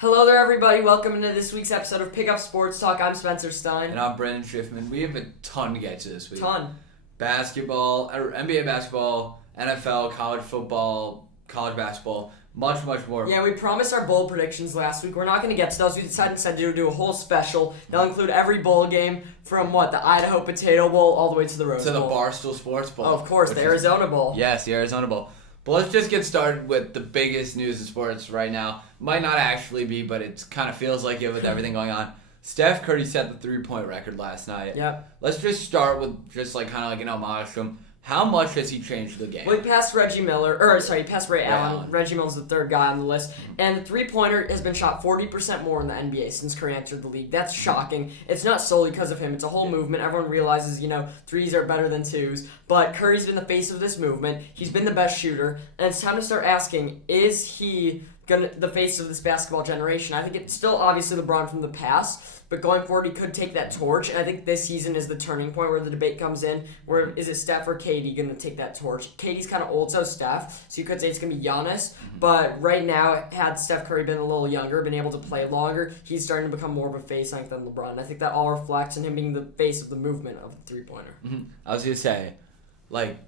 Hello there, everybody. Welcome into this week's episode of Pick Up Sports Talk. I'm Spencer Stein. And I'm Brendan Schiffman. We have a ton to get to this week. Basketball, NBA basketball, NFL, college football, college basketball, much more. Yeah, we promised our bowl predictions last week. We're not going to get to those. We decided to do a whole special. That'll include every bowl game from, the Idaho Potato Bowl all the way to the Rose Bowl. To the Barstool Sports Bowl. Oh, of course, the Arizona Bowl. Yes, the Arizona Bowl. But let's just get started with the biggest news in sports right now. Might not actually be, but it kind of feels like it with everything going on. Steph Curry set the three-point record last night. Yep. Let's just start with just an homage to him. How much has he changed the game? Well, he passed Ray Allen. Reggie Miller's the third guy on the list. And the three-pointer has been shot 40% more in the NBA since Curry entered the league. That's shocking. It's not solely because of him. It's a whole movement. Everyone realizes, threes are better than twos. But Curry's been the face of this movement. He's been the best shooter. And it's time to start asking, is he the face of this basketball generation? I think it's still obviously LeBron from the past. But going forward, he could take that torch. And I think this season is the turning point where the debate comes in. Where is it Steph or KD going to take that torch? KD's kind of old, so Steph. So you could say it's going to be Giannis. But right now, had Steph Curry been a little younger, been able to play longer, he's starting to become more of a face, I think, than LeBron. And I think that all reflects in him being the face of the movement of the three-pointer. Mm-hmm. I was going to say,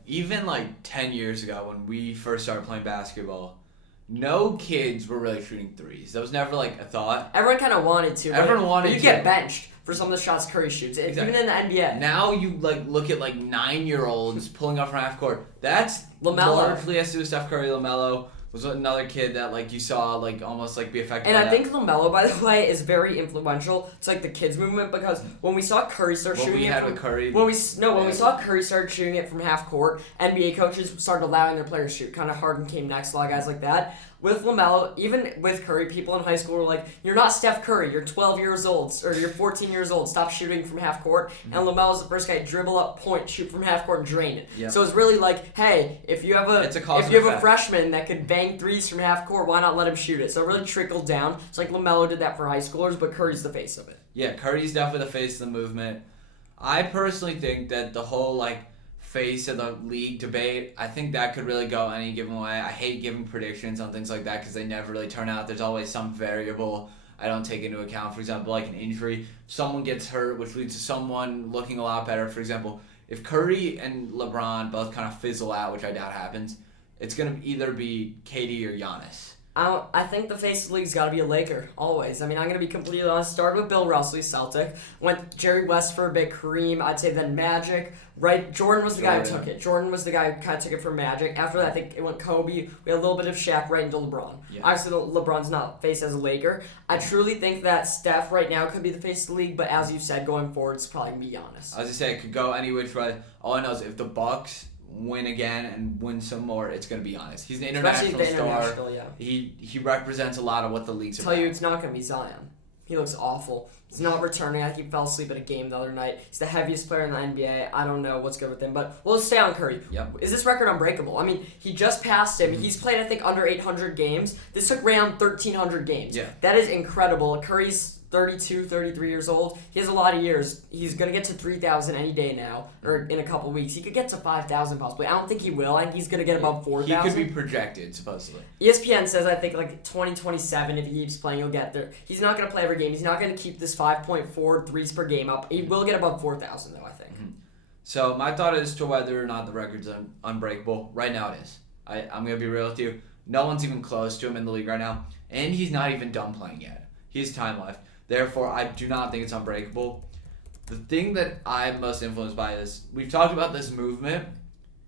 even 10 years ago when we first started playing basketball, no kids were really shooting threes. That was never a thought. Everyone kind of wanted to. But you get benched for some of the shots Curry shoots. Exactly. Even in the NBA. Now you look at 9-year-olds pulling up from half court. That's LaMelo. Largely has to do with Steph Curry. LaMelo was another kid that you saw almost be affected. And by I that. think LaMelo, by the way, is very influential to the kids movement because when we saw Curry start shooting when we saw Curry start shooting it from half court, NBA coaches started allowing their players to shoot. Kind of Harden came next, a lot of guys like that. With LaMelo, even with Curry, people in high school were like, "You're not Steph Curry. You're 12 years old, or you're 14 years old. Stop shooting from half court." Mm-hmm. And LaMelo's the first guy to dribble up, point, shoot from half court, and drain it. Yep. So it's really hey, if you have a freshman that could bang threes from half court, why not let him shoot it? So it really trickled down. It's LaMelo did that for high schoolers, but Curry's the face of it. Yeah, Curry's definitely the face of the movement. I personally think that the whole face of the league debate, I think that could really go any given way. I hate giving predictions on things like that because they never really turn out. There's always some variable I don't take into account. For example, an injury. Someone gets hurt, which leads to someone looking a lot better. For example, if Curry and LeBron both kind of fizzle out, which I doubt happens, it's going to either be KD or Giannis. I think the face of the league's got to be a Laker, always. I'm going to be completely honest. Started with Bill Russell, Celtic. Went Jerry West for a bit, Kareem, I'd say then Magic. Right, Jordan was the guy who took it. Jordan was the guy who kind of took it from Magic. After that, I think it went Kobe. We had a little bit of Shaq right into LeBron. Yeah. Obviously, LeBron's not face as a Laker. I truly think that Steph right now could be the face of the league, but as you said, going forward, it's probably going to be Giannis. As I say, it could go any which way. All I know is if the Bucks win again and win some more, it's going to be Giannis. He's an international star. Yeah. He represents a lot of what the league's about. I tell you, it's not going to be Zion. He looks awful. He's not returning. I think he fell asleep at a game the other night. He's the heaviest player in the NBA. I don't know what's good with him, but let's stay on Curry. Yep. Is this record unbreakable? He just passed him. Mm-hmm. He's played, I think, under 800 games. This took around 1,300 games. Yeah. That is incredible. Curry's 32, 33 years old. He has a lot of years. He's going to get to 3,000 any day now, or in a couple weeks. He could get to 5,000 possibly. I don't think he will. I think he's going to get above 4,000. He could be projected, supposedly. ESPN says, I think, 2027, if he keeps playing, he'll get there. He's not going to play every game. He's not going to keep this 5.4 threes per game up. He will get above 4,000, though, I think. Mm-hmm. So my thought is to whether or not the record's unbreakable. Right now it is. I'm going to be real with you. No one's even close to him in the league right now, and he's not even done playing yet. He has time left. Therefore, I do not think it's unbreakable. The thing that I'm most influenced by is, we've talked about this movement.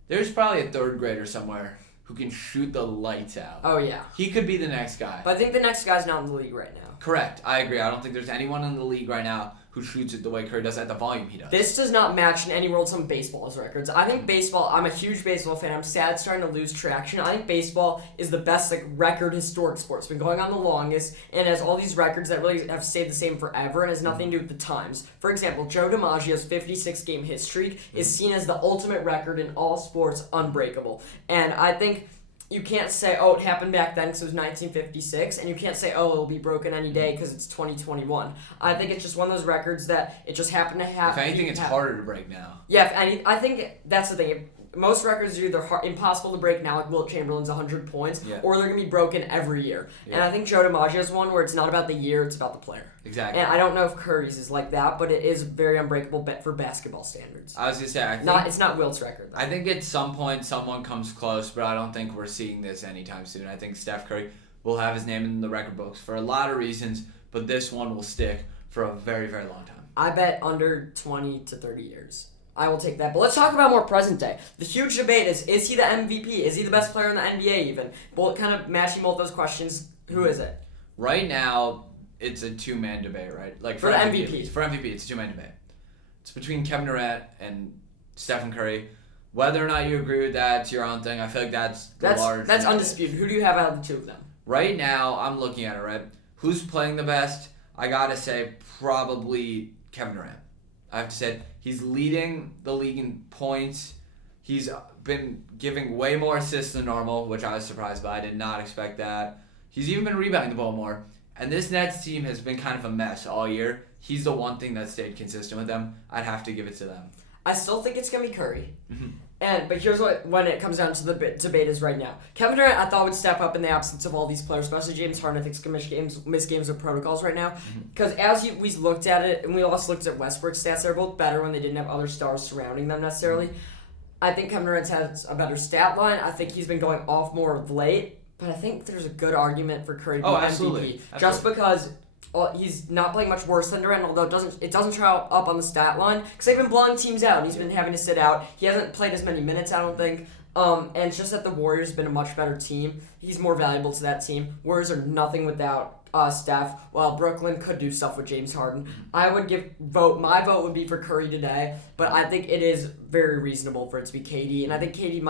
There's probably a third grader somewhere who can shoot the lights out. Oh, yeah. He could be the next guy. But I think the next guy's not in the league right now. Correct. I agree. I don't think there's anyone in the league right now who shoots it the way Curry does at the volume he does. This does not match in any world some baseball's records. I think baseball, I'm a huge baseball fan. I'm sad it's starting to lose traction. I think baseball is the best record historic sport. It's been going on the longest and has all these records that really have stayed the same forever and has nothing to do with the times. For example, Joe DiMaggio's 56-game hit streak is seen as the ultimate record in all sports, unbreakable. And I think you can't say, oh, it happened back then because it was 1956, and you can't say, oh, it'll be broken any day because it's 2021. I think it's just one of those records that it just happened to happen. If anything, it's harder to break now. Yeah, I think that's the thing. most records are either impossible to break now, like Wilt Chamberlain's 100 points, or they're going to be broken every year. Yeah. And I think Joe DiMaggio's one where it's not about the year, it's about the player. Exactly. And I don't know if Curry's is like that, but it is very unbreakable for basketball standards. I was going to say, it's not Wilt's record. I think at some point someone comes close, but I don't think we're seeing this anytime soon. I think Steph Curry will have his name in the record books for a lot of reasons, but this one will stick for a very, very long time. I bet under 20 to 30 years. I will take that. But let's talk about more present day. The huge debate is he the MVP? Is he the best player in the NBA even? Both kind of matching both those questions. Who is it? Right now, it's a two-man debate, right? Like for MVP. For MVP, it's a two-man debate. It's between Kevin Durant and Stephen Curry. Whether or not you agree with that, it's your own thing. I feel like that's undisputed. Who do you have out of the two of them? Right now, I'm looking at it, right? Who's playing the best? I gotta say, probably Kevin Durant. I have to say, he's leading the league in points. He's been giving way more assists than normal, which I was surprised by. I did not expect that. He's even been rebounding the ball more. And this Nets team has been kind of a mess all year. He's the one thing that stayed consistent with them. I'd have to give it to them. I still think it's going to be Curry. But here's when it comes down to the debate is right now. Kevin Durant, I thought, would step up in the absence of all these players, especially James Harden. I think he's going to miss games with protocols right now. Because we looked at it, and we also looked at Westbrook's stats, they're both better when they didn't have other stars surrounding them necessarily. I think Kevin Durant has a better stat line. I think he's been going off more of late. But I think there's a good argument for Curry to be MVP. Just because he's not playing much worse than Durant, although it doesn't show up on the stat line because they've been blowing teams out. He's been having to sit out. He hasn't played as many minutes, I don't think. And it's just that the Warriors have been a much better team. He's more valuable to that team. Warriors are nothing without Steph, while Brooklyn could do stuff with James Harden. My vote would be for Curry today, but I think it is very reasonable for it to be KD, and I think KD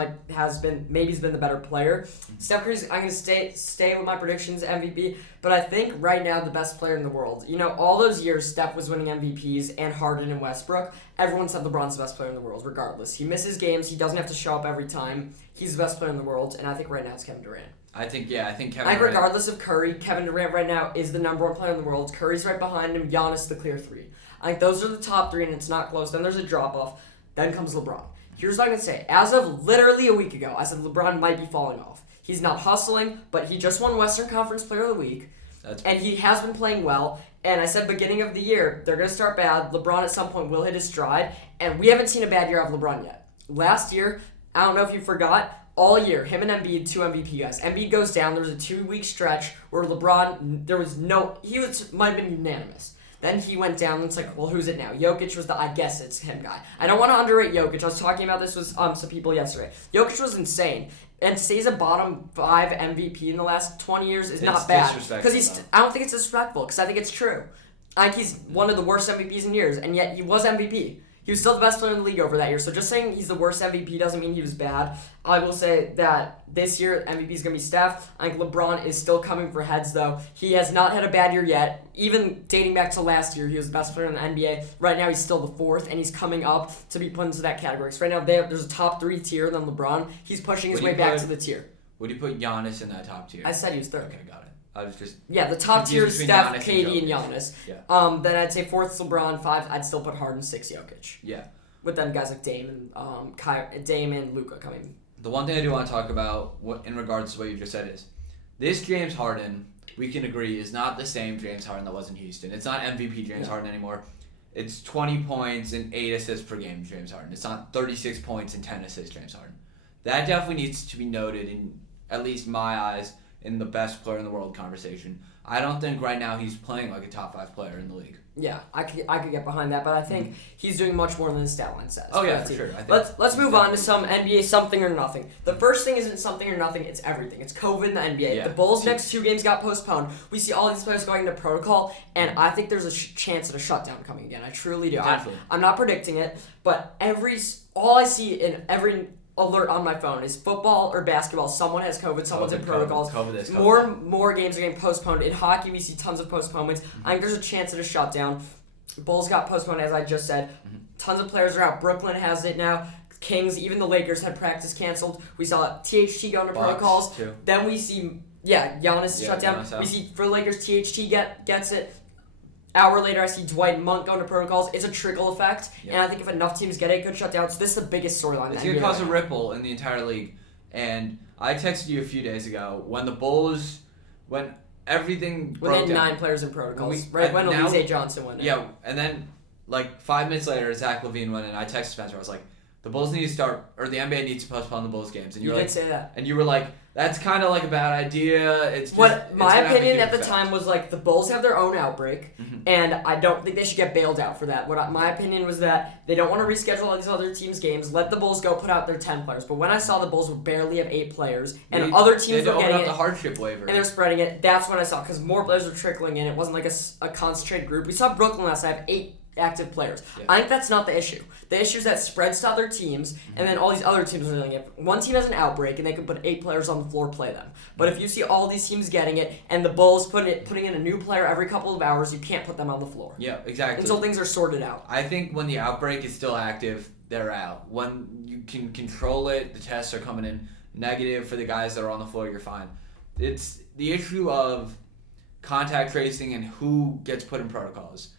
maybe he's been the better player. Steph Curry's, I'm going to stay with my predictions, MVP, but I think right now the best player in the world. You know, all those years Steph was winning MVPs and Harden and Westbrook, everyone said LeBron's the best player in the world, regardless. He misses games, he doesn't have to show up every time. He's the best player in the world, and I think right now it's Kevin Durant. I think Kevin Durant. Regardless of Curry, Kevin Durant right now is the number one player in the world. Curry's right behind him. Giannis the clear three. I think those are the top three, and it's not close. Then there's a drop-off. Then comes LeBron. Here's what I'm going to say. As of literally a week ago, I said LeBron might be falling off. He's not hustling, but he just won Western Conference Player of the Week. And he has been playing well. And I said beginning of the year, they're going to start bad. LeBron at some point will hit his stride. And we haven't seen a bad year out of LeBron yet. Last year, I don't know if you forgot, all year, him and Embiid, two MVP guys. Embiid goes down. There was a 2-week stretch where LeBron, might have been unanimous. Then he went down, and it's like, well, who's it now? Jokic was I guess it's him guy. I don't want to underrate Jokic. I was talking about this with some people yesterday. Jokic was insane. And to say he's a bottom 5 MVP in the last 20 years is not bad. Because I don't think it's disrespectful, because I think it's true. I think he's one of the worst MVPs in years, and yet he was MVP. He was still the best player in the league over that year. So just saying he's the worst MVP doesn't mean he was bad. I will say that this year, MVP is going to be Steph. I think LeBron is still coming for heads, though. He has not had a bad year yet. Even dating back to last year, he was the best player in the NBA. Right now, he's still the 4th, and he's coming up to be put into that category. So right now, there's a top 3 tier than LeBron. He's pushing his way back to the tier. Would you put Giannis in that top tier? I said he was 3rd. Okay, got it. I was just the top tier is Steph, KD, and Giannis. Yeah. Then I'd say 4th is LeBron, 5. I'd still put Harden, 6 Jokic. Yeah. With them guys like Dame and Luka coming. The one thing I do want to talk about in regards to what you just said is this James Harden, we can agree, is not the same James Harden that was in Houston. It's not MVP James Harden anymore. It's 20 points and 8 assists per game James Harden. It's not 36 points and 10 assists James Harden. That definitely needs to be noted in, at least my eyes, in the best player in the world conversation. I don't think right now he's playing like a top 5 player in the league. Yeah, I could get behind that, but I think he's doing much more than his stat line says. Oh yeah, for sure. Let's move on to some NBA something or nothing. The first thing isn't something or nothing; it's everything. It's COVID in the NBA. Yeah. The Bulls' next 2 games got postponed. We see all these players going into protocol, and I think there's a chance at a shutdown coming again. I truly do. I'm not predicting it, but all I see in every alert on my phone is football or basketball. Someone has COVID. Someone's in protocols. More games are getting postponed. In hockey, we see tons of postponements. I think there's a chance at a shutdown. Bulls got postponed, as I just said. Tons of players are out. Brooklyn has it now. Kings, even the Lakers had practice canceled. We saw THT go into protocols. Too. Then we see, Giannis shut down. We see for the Lakers, THT gets it. Hour later, I see Dwight and Monk going to protocols. It's a trickle effect, Yep. and I think if enough teams get it, it could shut down. So this is the biggest storyline. It's going to cause a ripple in the entire league. And I texted you a few days ago when everything broke when they had down. 9 players in protocols, right when Elise Johnson went in. Yeah, and then like 5 minutes later, Zach LaVine went in. I texted Spencer. I was like, the Bulls need to start, or the NBA needs to postpone the Bulls games. And you were did like, say that. And you were like, that's kind of like a bad idea. It's just, what my opinion at the effect. time was like the Bulls have their own outbreak, Mm-hmm. and I don't think they should get bailed out for that. My opinion was that they don't want to reschedule all these other teams' games. Let the Bulls go put out their 10 players. But when I saw the Bulls would barely have 8 players, and other teams were getting up the hardship waiver, and they're spreading it, that's when I saw because more players were trickling in. It wasn't like a concentrated group. We saw Brooklyn last night have 8 active players. Yeah. I think that's not the issue. The issue is that spreads to other teams, and then all these other teams are doing it. If one team has an outbreak, and they can put 8 players on the floor, play them. But if you see all these teams getting it, and the Bulls putting in a new player every couple of hours, you can't put them on the floor. Yeah, exactly. Until things are sorted out. I think when the outbreak is still active, they're out. When you can control it, the tests are coming in negative for the guys that are on the floor, you're fine. It's the issue of contact tracing and who gets put in protocols.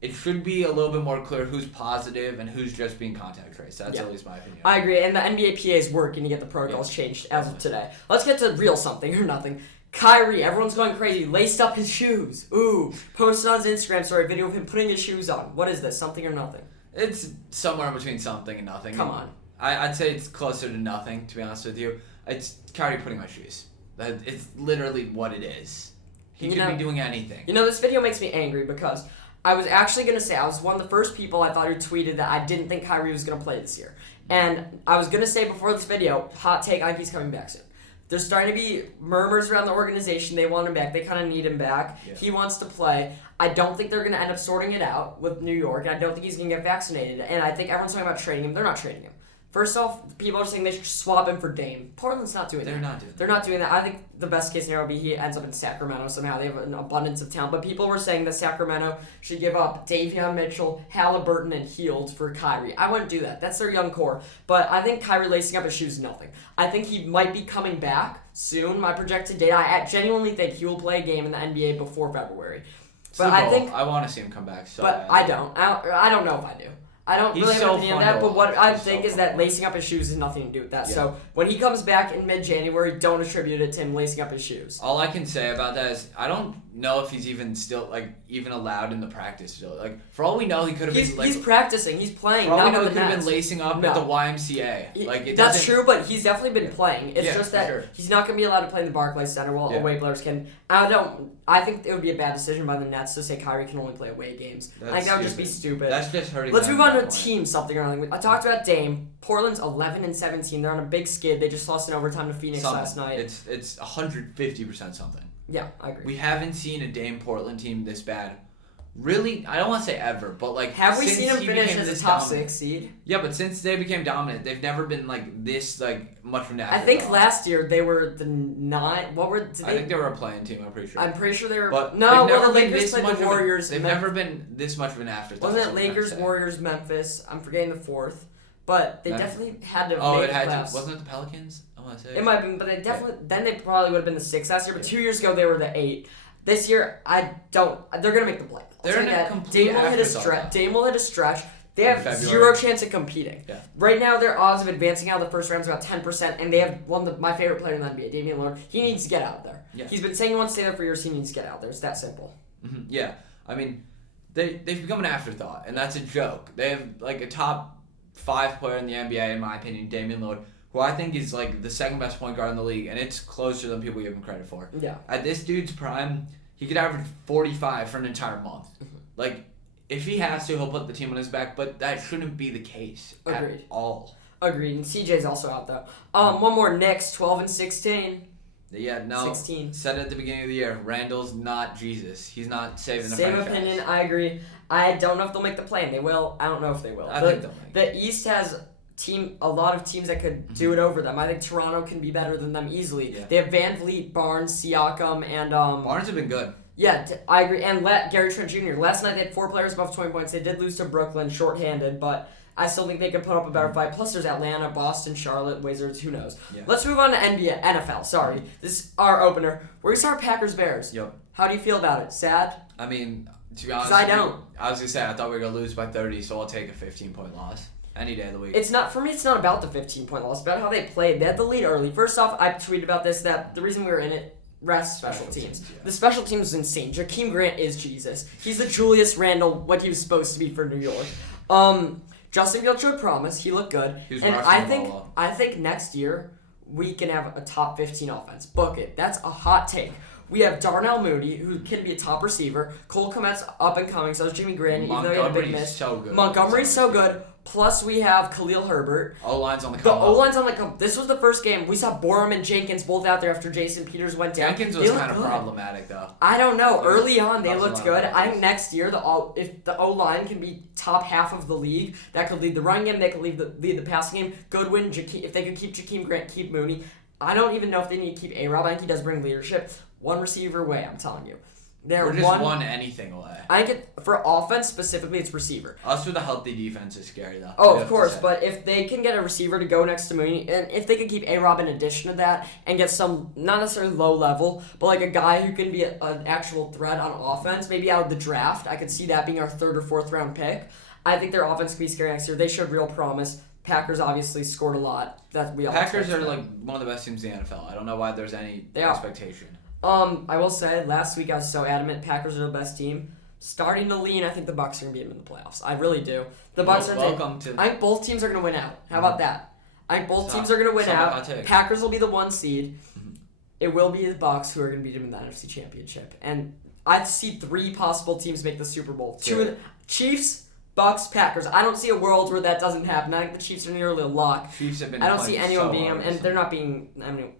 It should be a little bit more clear who's positive and who's just being contact traced. That's at least my opinion. I agree, and the NBA PA is working to get the protocols changed as of today. Let's get to real something or nothing. Kyrie, everyone's going crazy, laced up his shoes. Ooh, posted on his Instagram story a video of him putting his shoes on. What is this, something or nothing? It's somewhere between something and nothing. Come on. I'd say it's closer to nothing, to be honest with you. It's Kyrie putting on shoes. It's literally what it is. He could be doing anything. This video makes me angry because I was actually going to say, I was one of the first people I thought who tweeted that I didn't think Kyrie was going to play this year. And I was going to say before this video, hot take, I think he's coming back soon. There's starting to be murmurs around the organization. They want him back. They kind of need him back. Yeah. He wants to play. I don't think they're going to end up sorting it out with New York. I don't think he's going to get vaccinated. And I think everyone's talking about trading him. They're not trading him. First off, people are saying they should swap him for Dame. Portland's not doing that. They're not doing that. I think the best case scenario would be he ends up in Sacramento somehow. They have an abundance of talent. But people were saying that Sacramento should give up Davion Mitchell, Halliburton, and Hield for Kyrie. I wouldn't do that. That's their young core. But I think Kyrie lacing up his shoes is nothing. I think he might be coming back soon. My projected date, I genuinely think he will play a game in the NBA before February. But I want to see him come back so bad. I don't know if I do. I don't really have an opinion on that, but what I think is that lacing up his shoes has nothing to do with that. Yeah. So when he comes back in mid-January, don't attribute it to him lacing up his shoes. All I can say about that is I don't know if he's even still even allowed in the practice field. Like for all we know, he could have been. He's practicing. He's playing. For all we know, he could have been lacing up at the YMCA. That's true, but he's definitely been playing. It's just that he's not going to be allowed to play in the Barclays Center while away players can. I think it would be a bad decision by the Nets to say Kyrie can only play away games. I think that would just be stupid. That's just hurting. Let's move on to team something or nothing. I talked about Dame. Portland's 11-17. They're on a big skid. They just lost in overtime to Phoenix last night. It's 150% something. Yeah, I agree. We haven't seen a Dame Portland team this bad. Really, I don't want to say ever, but have we seen him finish as a top 6 seed? Yeah, but since they became dominant, they've never been this much of an afterthought. I think last year they were the 9. What were? I think they were a playing team. I'm pretty sure. I'm pretty sure they were. But the Lakers played the Warriors. They've never been this much of an afterthought. Wasn't it Lakers, Warriors, Memphis? I'm forgetting the 4th, but they definitely had to. Oh, it had to. Wasn't it the Pelicans? I want to say it might have been, but they definitely. Then they probably would have been the 6 last year. But 2 years ago they were the 8. This year, I don't. They're gonna make the play. They're in a complete Dame will hit a stretch. They have zero chance of competing. Yeah. Right now, their odds of advancing out of the first round is about 10%, and they have one of my favorite player in the NBA, Damian Lillard. He needs to get out there. Yeah. He's been saying he wants to stay there for years. He needs to get out there. It's that simple. Mm-hmm. Yeah. I mean, they've become an afterthought, and that's a joke. They have a top 5 player in the NBA, in my opinion, Damian Lillard, who I think is the second best point guard in the league, and it's closer than people give him credit for. Yeah. At this dude's prime, he could average 45 for an entire month. Mm-hmm. If he has to, he'll put the team on his back, but that shouldn't be the case at all. Agreed. And CJ's also out, though. One more, Knicks, 12-16. Yeah, no. 16. Said at the beginning of the year, Randall's not Jesus. He's not saving the franchise. Same opinion, I agree. I don't know if they'll make the play, and they will. I don't know if they will. I think they'll make the East has a lot of teams that could do it over them. I think Toronto can be better than them easily. Yeah. They have Van Vliet, Barnes, Siakam, and Barnes have been good. Yeah, I agree. And Gary Trent Jr. Last night they had 4 players above 20 points. They did lose to Brooklyn shorthanded, but I still think they could put up a better fight. Plus there's Atlanta, Boston, Charlotte, Wizards, who knows. Yeah. Let's move on to NFL. Sorry. This is our opener. We're going to start Packers-Bears. Yep. How do you feel about it? Sad? I mean, to be honest, I don't. I was gonna say I thought we were gonna lose by 30, so I'll take a 15-point loss any day of the week. It's not about the 15-point loss. It's about how they played. They had the lead early. First off, I tweeted about this that the reason we were in it. Rest special teams. Yeah. The special teams is insane. Jakeem Grant is Jesus. He's the Julius Randle, what he was supposed to be for New York. Justin Fields showed promise. He looked good. And I think next year we can have a top 15 offense. Book it. That's a hot take. We have Darnell Mooney, who can be a top receiver. Cole Kmet's up and coming, so is Jimmy Grant, even though he had a big miss. Montgomery's so good. Plus, we have Khalil Herbert. O-line's on the come. The O-line's on the come. This was the first game. We saw Borum and Jenkins both out there after Jason Peters went down. Jenkins was kind of problematic, though. I don't know. Early on, they looked good. I think next year, if the O-line can be top half of the league, that could lead the running game. They could lead the passing game. Goodwin, if they could keep Jakeem Grant, keep Mooney. I don't even know if they need to keep A-Rob. I think he does bring leadership. One receiver away, I'm telling you. Or just one anything away. I think for offense specifically, it's receiver. Us with a healthy defense is scary, though. Oh, of course, but if they can get a receiver to go next to Mooney, and if they could keep A-Rob in addition to that, and get some, not necessarily low level, but like a guy who can be an actual threat on offense, maybe out of the draft, I could see that being our 3rd or 4th round pick. I think their offense could be scary next year. They showed real promise. Packers obviously scored a lot. Packers are like one of the best teams in the NFL. I don't know why there's any expectation. I will say, last week I was so adamant Packers are the best team. Starting to lean, I think the Bucs are going to beat them in the playoffs. I really do. The Bucs are I think both teams are going to win out. How about that? I think both teams are going to win out. Packers will be the 1 seed. Mm-hmm. It will be the Bucs who are going to beat them in the NFC Championship. And I see 3 possible teams make the Super Bowl. 2 of the Chiefs, Bucs, Packers. I don't see a world where that doesn't happen. I think the Chiefs are nearly a lock. Chiefs have been I don't see anyone beating them, and they're not beating.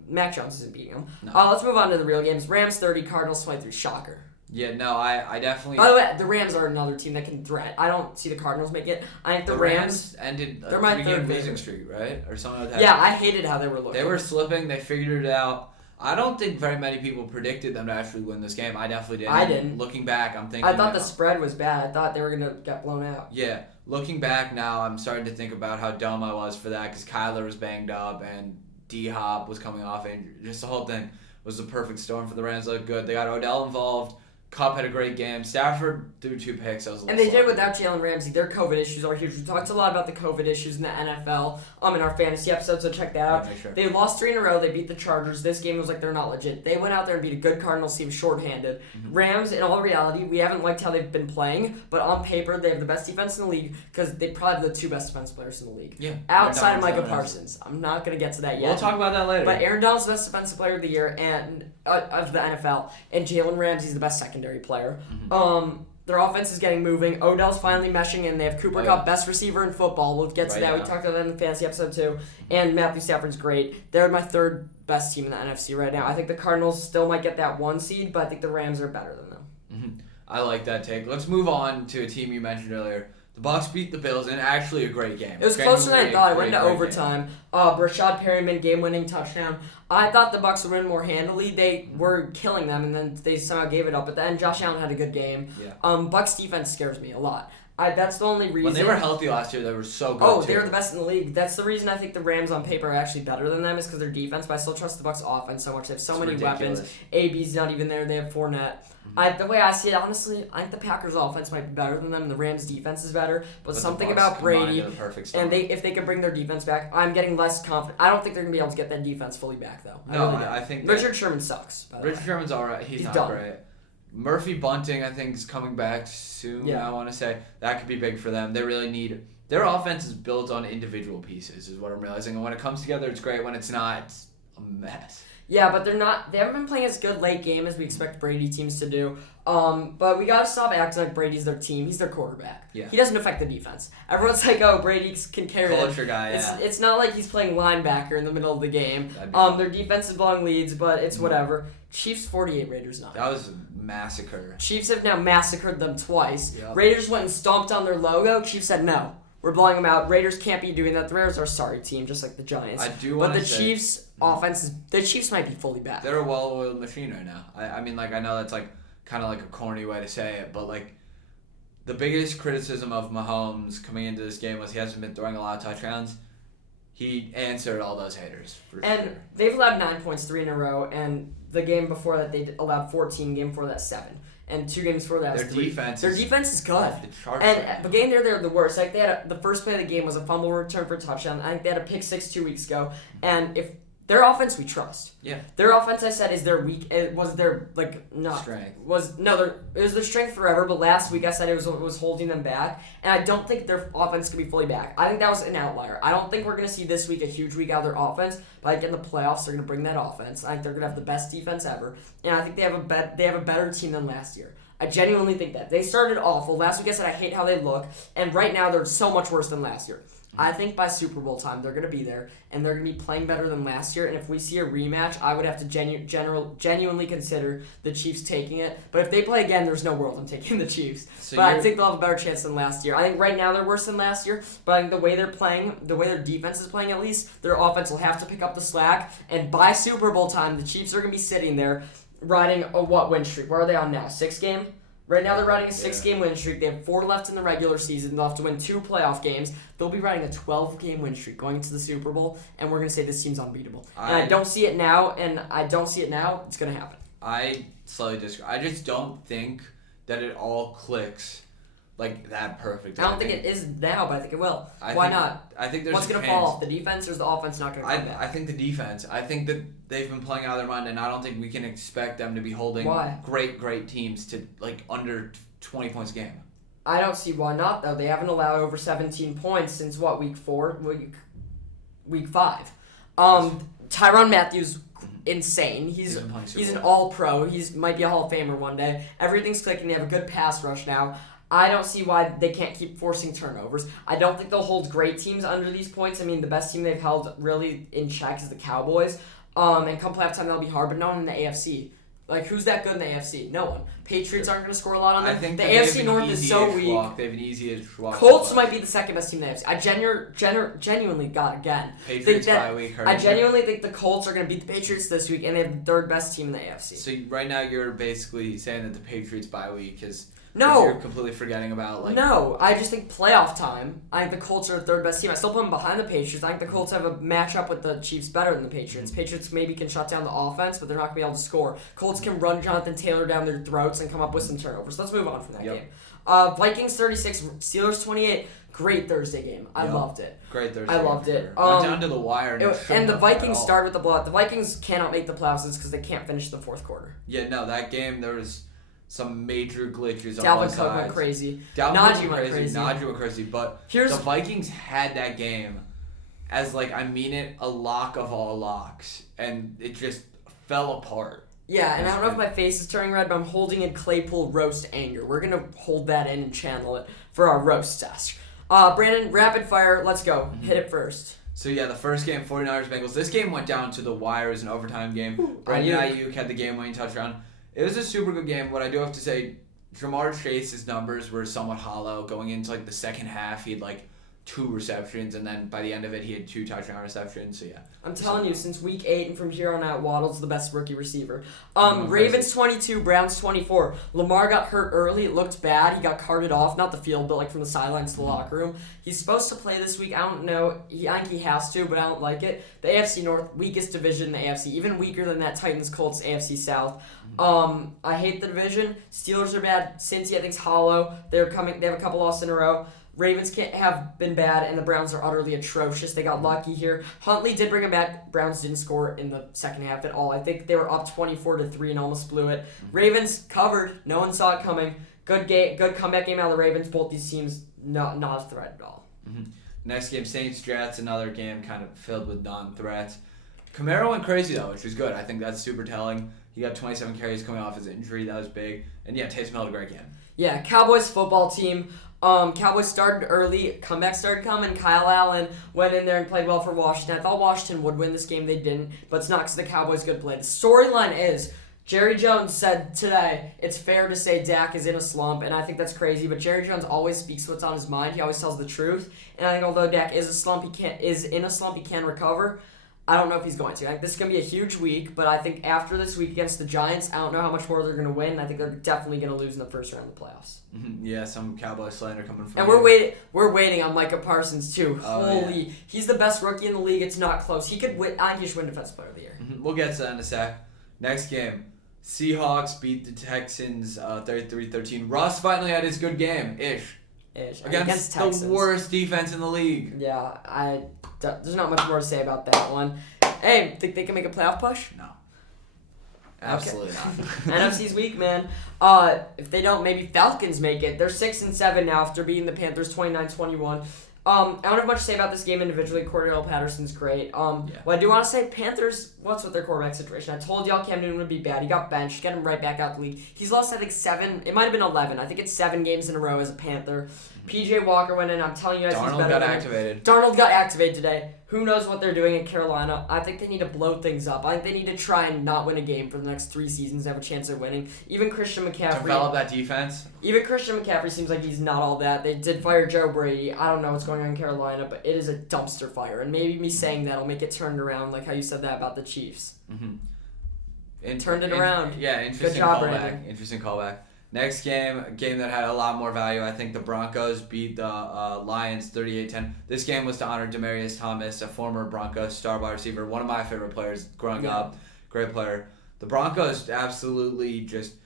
Mac Jones isn't beating them. No. Let's move on to the real games. Rams 30, Cardinals 23. Shocker. Yeah, no, I definitely. By the way, the Rams are another team that can threat. I don't see the Cardinals make it. I think the Rams ended they're my 3rd losing streak, right, or something like that. Yeah, I hated how they were looking. They were slipping. They figured it out. I don't think very many people predicted them to actually win this game. I definitely didn't. I didn't. Looking back, I'm thinking. I thought the spread was bad. I thought they were going to get blown out. Yeah. Looking back now, I'm starting to think about how dumb I was for that because Kyler was banged up and D-Hop was coming off injury. Just the whole thing was the perfect storm for the Rams. Looked good. They got Odell involved. Kupp had a great game. Stafford threw 2 picks. And they did without Jalen Ramsey. Their COVID issues are huge. We talked a lot about the COVID issues in the NFL in our fantasy episode, so check that out. Yeah, sure. They lost 3 in a row. They beat the Chargers. This game was like they're not legit. They went out there and beat a good Cardinals team shorthanded. Mm-hmm. Rams, in all reality, we haven't liked how they've been playing, but on paper, they have the best defense in the league because they probably have the 2 best defense players in the league. Yeah. Outside of Micah Parsons. I'm not going to get to that yet. We'll talk about that later. But Aaron Donald's the best defensive player of the year and of the NFL, and Jalen Ramsey's the best secondary player. Mm-hmm. Their offense is getting moving. Odell's finally meshing in. They have Cooper Kupp, best receiver in football. We'll get to that. We talked about that in the fantasy episode too. And Matthew Stafford's great. They're my 3rd best team in the NFC right now. I think the Cardinals still might get that 1 seed, but I think the Rams are better than them. Mm-hmm. I like that take. Let's move on to a team you mentioned earlier. The Bucs beat the Bills in actually a great game. It was closer than I thought. It went into overtime. Rashad Perryman, game-winning touchdown. I thought the Bucs would win more handily. They were killing them, and then they somehow gave it up. But then Josh Allen had a good game. Yeah. Bucs defense scares me a lot. That's the only reason. When they were healthy last year, they were so good. They were the best in the league. That's the reason I think the Rams on paper are actually better than them is because their defense. But I still trust the Bucs offense so much. They have so many weapons. AB's not even there. They have Fournette. Mm-hmm. The way I see it, honestly, I think the Packers' offense might be better than them, and the Rams' defense is better. But something about Brady, and if they can bring their defense back, I'm getting less confident. I don't think they're going to be able to get that defense fully back, though. I think Richard Sherman sucks. Richard Sherman's all right. He's not done. Great. Murphy Bunting, I think, is coming back soon. Yeah. I want to say that could be big for them. They really need their offense is built on individual pieces, is what I'm realizing. And when it comes together, it's great. When it's not, it's a mess. Yeah, but they haven't been playing as good late game as we expect Brady teams to do. But we gotta stop acting like Brady's their team. He's their quarterback. Yeah. He doesn't affect the defense. Everyone's like, oh, Brady can carry culture guy. It's not like he's playing linebacker in the middle of the game. Their defense is blowing leads, but it's whatever. Chiefs 48, Raiders 9. That was a massacre. Chiefs have now massacred them twice. Yep. Raiders went and stomped on their logo. Chiefs said no. We're blowing them out. Raiders can't be doing that. The Raiders are a sorry team, just like the Giants. But the Chiefs' offense the Chiefs might be fully back. They're a well-oiled machine right now. I mean, I know that's kind of like a corny way to say it, but the biggest criticism of Mahomes coming into this game was he hasn't been throwing a lot of touchdowns. He answered all those haters for sure. And they've allowed 9 points 3 in a row, and The game before that, they allowed 14. Game before that, 7. And 2 games before that was 3. Their defense is good. And the game they're the worst. Like, they had the first play of the game was a fumble return for a touchdown. I think they had a pick 6 2 weeks ago. And if their offense, we trust. Yeah. Their offense, I said, is their weak. It was their not strength. It was their strength forever. But last week I said it was holding them back, and I don't think their offense could be fully back. I think that was an outlier. I don't think we're gonna see this week a huge week out of their offense. But I think in the playoffs they're gonna bring that offense. I think they're gonna have the best defense ever, and I think they have a better team than last year. I genuinely think that. They started awful. Last week I said I hate how they look, and right now they're so much worse than last year. I think by Super Bowl time they're going to be there, and they're going to be playing better than last year, and if we see a rematch, I would have to genuinely consider the Chiefs taking it. But if they play again, there's no world I'm taking the Chiefs. But I think they'll have a better chance than last year. I think right now they're worse than last year, but I think the way they're playing, the way their defense is playing at least, their offense will have to pick up the slack, and by Super Bowl time, the Chiefs are going to be sitting there riding a win streak? Where are they on now? 6 game? Right now they're riding a 6-game win streak. They have 4 left in the regular season. They'll have to win 2 playoff games. They'll be riding a 12-game win streak going into the Super Bowl, and we're going to say this team's unbeatable. And I don't see it now, It's going to happen. I slightly disagree. I just don't think that it all clicks like that perfect. I don't think it is now, but I think it will. Why not? I think there's What's going to fall off, the defense, or is the offense not going to come back? I think the defense. I think that they've been playing out of their mind, and I don't think we can expect them to be holding great teams to under 20 points a game. I don't see why not, though. They haven't allowed over 17 points since, week 4? Week 5. Tyrann Mathieu, insane. He's an all-pro. He's might be a Hall of Famer one day. Everything's clicking. They have a good pass rush now. I don't see why they can't keep forcing turnovers. I don't think they'll hold great teams under these points. I mean, the best team they've held really in check is the Cowboys. And come playoff time, that'll be hard, but not in the AFC. Like, who's that good in the AFC? No one. Patriots aren't going to score a lot on them. I think the AFC North is so weak. They have an easy-ish walk. Colts might be the second best team in the AFC. I genuinely Patriots bye week. I genuinely think the Colts are going to beat the Patriots this week, and they have the 3rd best team in the AFC. So right now you're basically saying that the Patriots bye week is... No. You're completely forgetting about, No, I just think playoff time, I think the Colts are the 3rd best team. I still put them behind the Patriots. I think the Colts have a matchup with the Chiefs better than the Patriots. Patriots maybe can shut down the offense, but they're not going to be able to score. Colts can run Jonathan Taylor down their throats and come up with some turnovers. Let's move on from that game. Vikings 36, Steelers 28. Great Thursday game. I loved it. Great Thursday. I loved it. Went down to the wire. And the Vikings started with the blowout. The Vikings cannot make the playoffs because they can't finish the 4th quarter. Yeah, no, that game there was some major glitches on both sides. Dalvin went crazy. Najee went crazy. But the Vikings had that game as, a lock of all locks. And it just fell apart. Yeah, and I don't know if my face is turning red, but I'm holding in Claypool roast anger. We're going to hold that in and channel it for our roast test. Brandon, rapid fire. Let's go. Hit it first. So, yeah, the first game, 49ers-Bengals. This game went down to the wire. It was an overtime game. Brandon Ayuk had the game-winning touchdown. It was a super good game. What I do have to say, Jamar Chase's numbers were somewhat hollow. Going into the second half, he had 2 receptions, and then by the end of it, he had 2 touchdown receptions. So yeah, I'm telling you, since week 8 and from here on out, Waddle's the best rookie receiver. Ravens 22, Browns 24. Lamar got hurt early. It looked bad. He got carted off, not the field, but from the sidelines to the locker room. He's supposed to play this week. I don't know. I think he has to, but I don't like it. The AFC North, weakest division in the AFC, even weaker than that Titans-Colts AFC South. I hate the division. Steelers are bad. Cincy, I think's hollow. They have a couple losses in a row. Ravens have been bad, and the Browns are utterly atrocious. They got lucky here. Huntley did bring him back. Browns didn't score in the second half at all. I think they were up 24-3 and almost blew it. Ravens covered. No one saw it coming. Good comeback game out of the Ravens. Both these teams not a threat at all. Next game, Saints-Jets, another game kind of filled with non-threats. Camaro went crazy, though, which was good. I think that's super telling. He got 27 carries coming off his injury. That was big. And, yeah, Taysom held a great game. Yeah, Cowboys football team. Cowboys started early. Comeback started coming. Kyle Allen went in there and played well for Washington. I thought Washington would win this game. They didn't. But it's not because the Cowboys good play. The storyline is Jerry Jones said today it's fair to say Dak is in a slump, and I think that's crazy. But Jerry Jones always speaks what's on his mind. He always tells the truth. And I think although Dak is in a slump, he can recover. I don't know if he's going to. I think this is going to be a huge week, but I think after this week against the Giants, I don't know how much more they're going to win. I think they're definitely going to lose in the first round of the playoffs. Yeah, some Cowboy slander coming from And we're waiting on Micah Parsons, too. He's the best rookie in the league. It's not close. He could win. I think he should win Defensive Player of the Year. We'll get to that in a sec. Next game. Seahawks beat the Texans 33-13. Russ finally had his good game, ish. Against the worst defense in the league. Yeah, there's not much more to say about that one. Hey, think they can make a playoff push? No. Absolutely not. NFC's weak, man. If they don't, maybe Falcons make it. They're 6-7 now after beating the Panthers 29-21. I don't have much to say about this game individually. Cordell Patterson's great. What I do want to say, Panthers, what's with their quarterback situation? I told y'all Cam Newton would be bad. He got benched. Get him right back out the league. He's lost, I think, 7. It might have been 11. I think it's 7 games in a row as a Panther. P.J. Walker went in. I'm telling you guys, he's better. Darnold got activated today. Who knows what they're doing in Carolina? I think they need to blow things up. I think they need to try and not win a game for the next 3 seasons to have a chance of winning. Even Christian McCaffrey. Develop that defense. Even Christian McCaffrey seems like he's not all that. They did fire Joe Brady. I don't know what's going on in Carolina, but it is a dumpster fire. And maybe me saying that will make it turned around, like how you said that about the Chiefs. Mm-hmm. Turned it around. Yeah, interesting Good job, callback. Brandon. Interesting callback. Next game, a game that had a lot more value. I think the Broncos beat the Lions 38-10. This game was to honor Demaryius Thomas, a former Broncos star wide receiver, one of my favorite players growing up. Great player. The Broncos absolutely just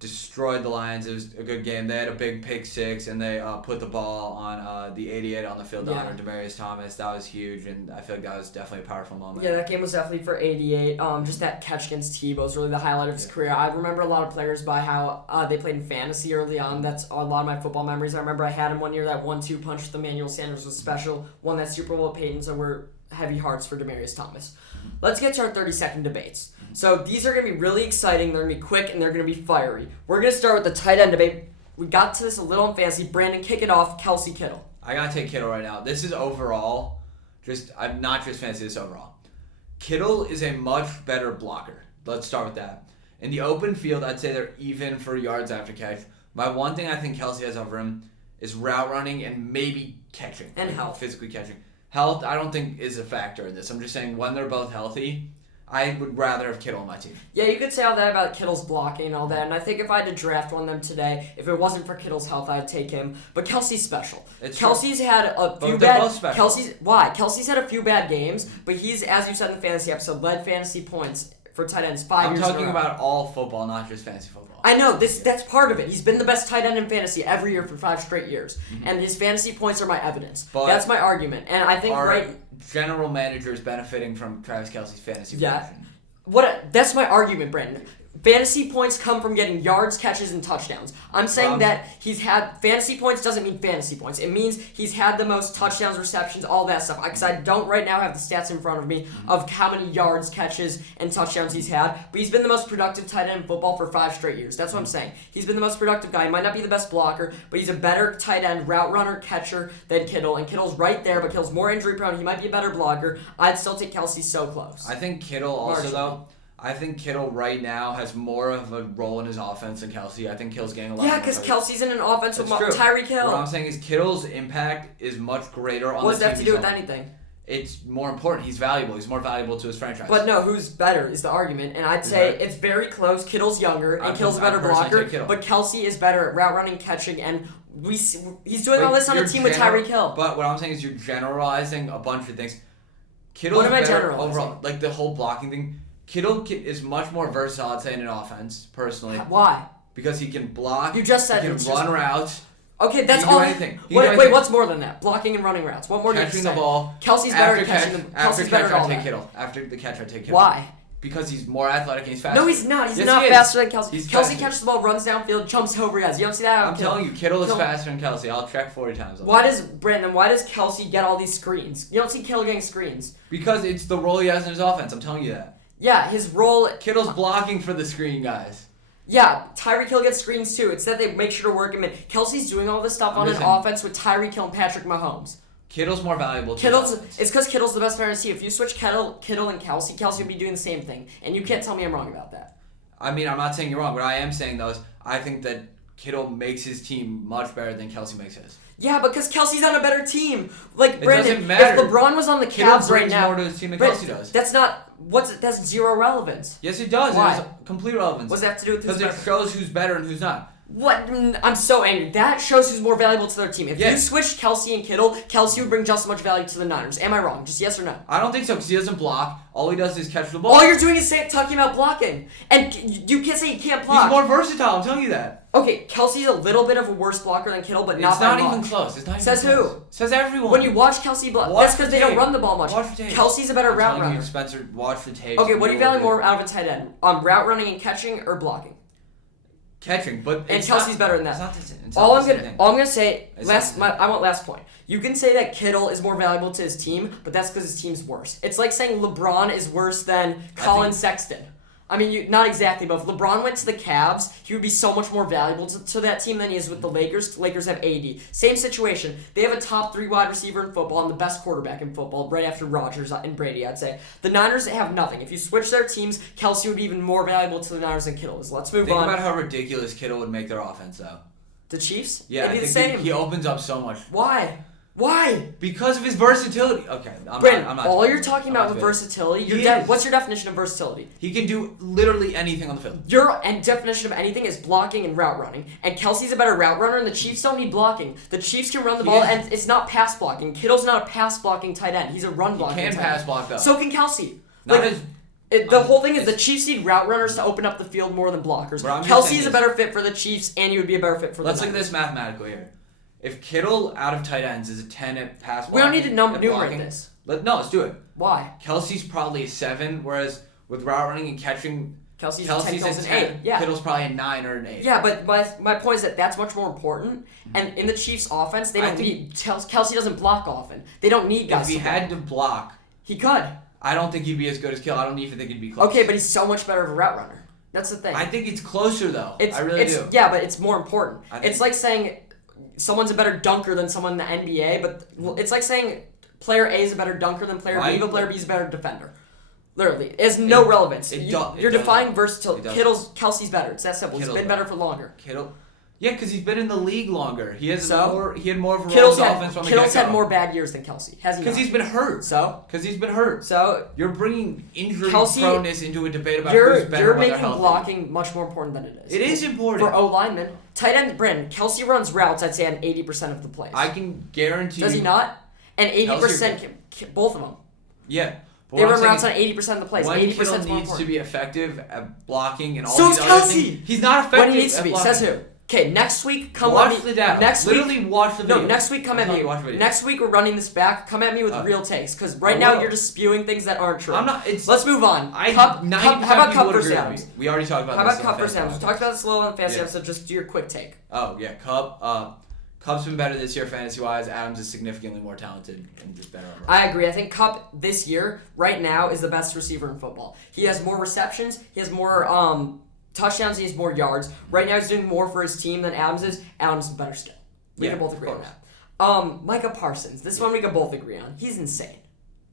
destroyed the Lions. It was a good game. They had a big pick six, and they put the ball on the 88 on the field to honor Demaryius Thomas. That was huge, and I feel like that was definitely a powerful moment. Yeah, that game was definitely for 88. Just that catch against Tebow was really the highlight of his career. I remember a lot of players by how they played in fantasy early on. That's a lot of my football memories. I remember I had him one year. That 1-2 punch with Emmanuel Sanders was special. Won that Super Bowl with Peyton, so we're heavy hearts for Demaryius Thomas. Let's get to our 30-second debates. So these are going to be really exciting. They're going to be quick, and they're going to be fiery. We're going to start with the tight end debate. We got to this a little in fantasy. Brandon, kick it off. Kelsey Kittle. I got to take Kittle right now. This is overall, I'm not just fantasy, this overall. Kittle is a much better blocker. Let's start with that. In the open field, I'd say they're even for yards after catch. My one thing I think Kelsey has over him is route running and maybe catching. And health. Physically catching. Health, I don't think is a factor in this. I'm just saying when they're both healthy, I would rather have Kittle on my team. Yeah, you could say all that about Kittle's blocking and all that, and I think if I had to draft one of them today, if it wasn't for Kittle's health, I'd take him. But Kelsey's special. Kelsey's had a few bad... Kelsey's had a few bad games, but he's, as you said in the fantasy episode, led fantasy points for tight ends 5 years in a row. I'm talking about all football, not just fantasy football. I know, that's part of it. He's been the best tight end in fantasy every year for 5 straight years, and his fantasy points are my evidence. But that's my argument, and I think general managers benefiting from Travis Kelce's fantasy production. That's my argument, Brandon. Fantasy points come from getting yards, catches, and touchdowns. I'm saying that he's had... Fantasy points doesn't mean fantasy points. It means he's had the most touchdowns, receptions, all that stuff. Because I don't right now have the stats in front of me of how many yards, catches, and touchdowns he's had. But he's been the most productive tight end in football for 5 straight years. That's what I'm saying. He's been the most productive guy. He might not be the best blocker, but he's a better tight end, route runner, catcher than Kittle. And Kittle's right there, but Kittle's more injury prone. He might be a better blocker. I'd still take Kelsey so close. I think Kittle also, though... I think Kittle right now has more of a role in his offense than Kelsey. I think Kittle's getting a lot. Yeah, because Kelsey's in an offense with Tyreek Hill. What I'm saying is Kittle's impact is much greater on the team. What does that have to do with anything? It's more important. He's valuable. He's more valuable to his franchise. But no, who's better is the argument. And I'd say it's very close. Kittle's younger, and Kittle's a better blocker. But Kelsey is better at route running, catching, and he's doing all this on a team with Tyreek Hill. But what I'm saying is you're generalizing a bunch of things. Kittle's what am I better generalizing? Overall, like the whole blocking thing. Kittle is much more versatile, I'd say, in an offense, personally. Why? Because he can block. You just said he can run routes. Okay, that's all. Wait, what's more than that? Blocking and running routes. What more do you say? Catching the ball. Kelsey's better at catching the ball. After catch, I take Kittle. After the catch, I take Kittle. Why? Because he's more athletic and he's faster. No, he's not. He's not faster than Kelsey. Kelsey catches the ball, runs downfield, jumps over guys. You don't see that? I'm telling you, Kittle is faster than Kelsey. I'll check 40 times. Why does Kelsey get all these screens? You don't see Kittle getting screens. Because it's the role he has in his offense. I'm telling you that. Yeah, his role... Kittle's blocking for the screen, guys. Yeah, Tyreek Hill gets screens too. It's that they make sure to work him in. Kelsey's doing all this stuff on an offense with Tyreek Hill and Patrick Mahomes. Kittle's more valuable. It's because Kittle's the best player in the team. If you switch Kittle and Kelsey would be doing the same thing. And you can't tell me I'm wrong about that. I mean, I'm not saying you're wrong. What I am saying, though, is I think that Kittle makes his team much better than Kelsey makes his. Yeah, because Kelsey's on a better team. Like, Brandon, doesn't matter. if LeBron was on the Cavs right now... more to his team than Kelsey does. That's zero relevance. Yes, it does. Why? It has complete relevance. What does that have to do with Because it shows who's better and who's not. What? I'm so angry. That shows who's more valuable to their team. If you switched Kelsey and Kittle, Kelsey would bring just as much value to the Niners. Am I wrong? Just yes or no? I don't think so because he doesn't block. All he does is catch the ball. All you're doing is talking about blocking. And you can't say he can't block. He's more versatile, I'm telling you that. Okay, Kelsey's a little bit of a worse blocker than Kittle, but not by much. It's not even close. It's not even Says close. who? Says everyone. When you watch Kelsey block, that's because they don't run the ball much. Watch the tape. Kelsey's a better route runner. Spencer, watch the tape. Okay, what do you value more out of a tight end? Route running and catching or blocking? Catching, but and Kelsey's better than that. It's all I'm gonna say I want last point. You can say that Kittle is more valuable to his team, but that's because his team's worse. It's like saying LeBron is worse than Colin Sexton. I mean, not exactly, but if LeBron went to the Cavs, he would be so much more valuable to that team than he is with the Lakers. The Lakers have AD. Same situation. They have a top 3 wide receiver in football and the best quarterback in football, right after Rodgers and Brady, I'd say. The Niners have nothing. If you switch their teams, Kelsey would be even more valuable to the Niners than Kittle is. Let's move on. Think about how ridiculous Kittle would make their offense, though. The Chiefs? Yeah, It'd be I the think same. he opens up so much. Why? Why? Because of his versatility. Okay, I'm not. All you're about talking about with versatility, what's your definition of versatility? He can do literally anything on the field. Your definition of anything is blocking and route running. And Kelsey's a better route runner, and the Chiefs don't need blocking. The Chiefs can run the ball, and it's not pass blocking. Kittle's not a pass blocking tight end. He's a run blocking tight end. He can pass block, though. So can Kelsey. The whole thing is the Chiefs need route runners to open up the field more than blockers. Kelsey is a better fit for the Chiefs, and he would be a better fit for the Niners. Let's look at this mathematically here. If Kittle out of tight ends is a 10 at pass blocking, we don't need to numerate this. Let's do it. Why? Kelsey's probably a 7, whereas with route running and catching, Kelsey's an 8. Yeah. Kittle's probably a 9 or an 8. Yeah, but my point is that that's much more important. And in the Chiefs' offense, they don't need Kelsey doesn't block often. They don't need guys. If he had to block, he could. I don't think he'd be as good as Kittle. I don't even think he'd be close. Okay, but he's so much better of a route runner. That's the thing. I think it's closer though. I really do. Yeah, but it's more important. It's like saying someone's a better dunker than someone in the NBA, but it's like saying player A is a better dunker than player B, but player B is a better defender. Literally, it has no relevance. You're defying versatility. Kelsey's better. It's that simple. He's been better for longer. Yeah, because he's been in the league longer. He had more of a Kittle's offense from the Kittle's had more bad years than Kelsey. Has he? Because he's been hurt. So you're bringing injury proneness into a debate about who's better. You're making blocking much more important than it is. It is important for O linemen. Tight end, Brandon. Kelsey runs routes. I'd say on 80% of the plays. I can guarantee. Does he not? And 80%, both of them. Yeah. They run routes on 80% of the plays. 80% Kittle is more needs to be effective at blocking and all so these other Kelsey. things. He's not effective. When he needs to be. Blocking. Says who? Okay, next week come watch at me. The data. Literally watch the video. No, next week come at me. Next week we're running this back. Come at me with real takes, because right now you're just spewing things that aren't true. I'm not. Let's move on. How about Cup versus Adams? We already talked about. How about Cup versus Adams? We talked about this a little on fantasy episode. Just do your quick take. Oh yeah, Cup. Cup's been better this year fantasy-wise. Adams is significantly more talented and just better overall. I agree. I think Cup this year, right now, is the best receiver in football. He has more receptions. He has more touchdowns. He has more yards. Right now, he's doing more for his team than Adams is. Adams is better still. We can both agree on that. Micah Parsons. This one we can both agree on. He's insane.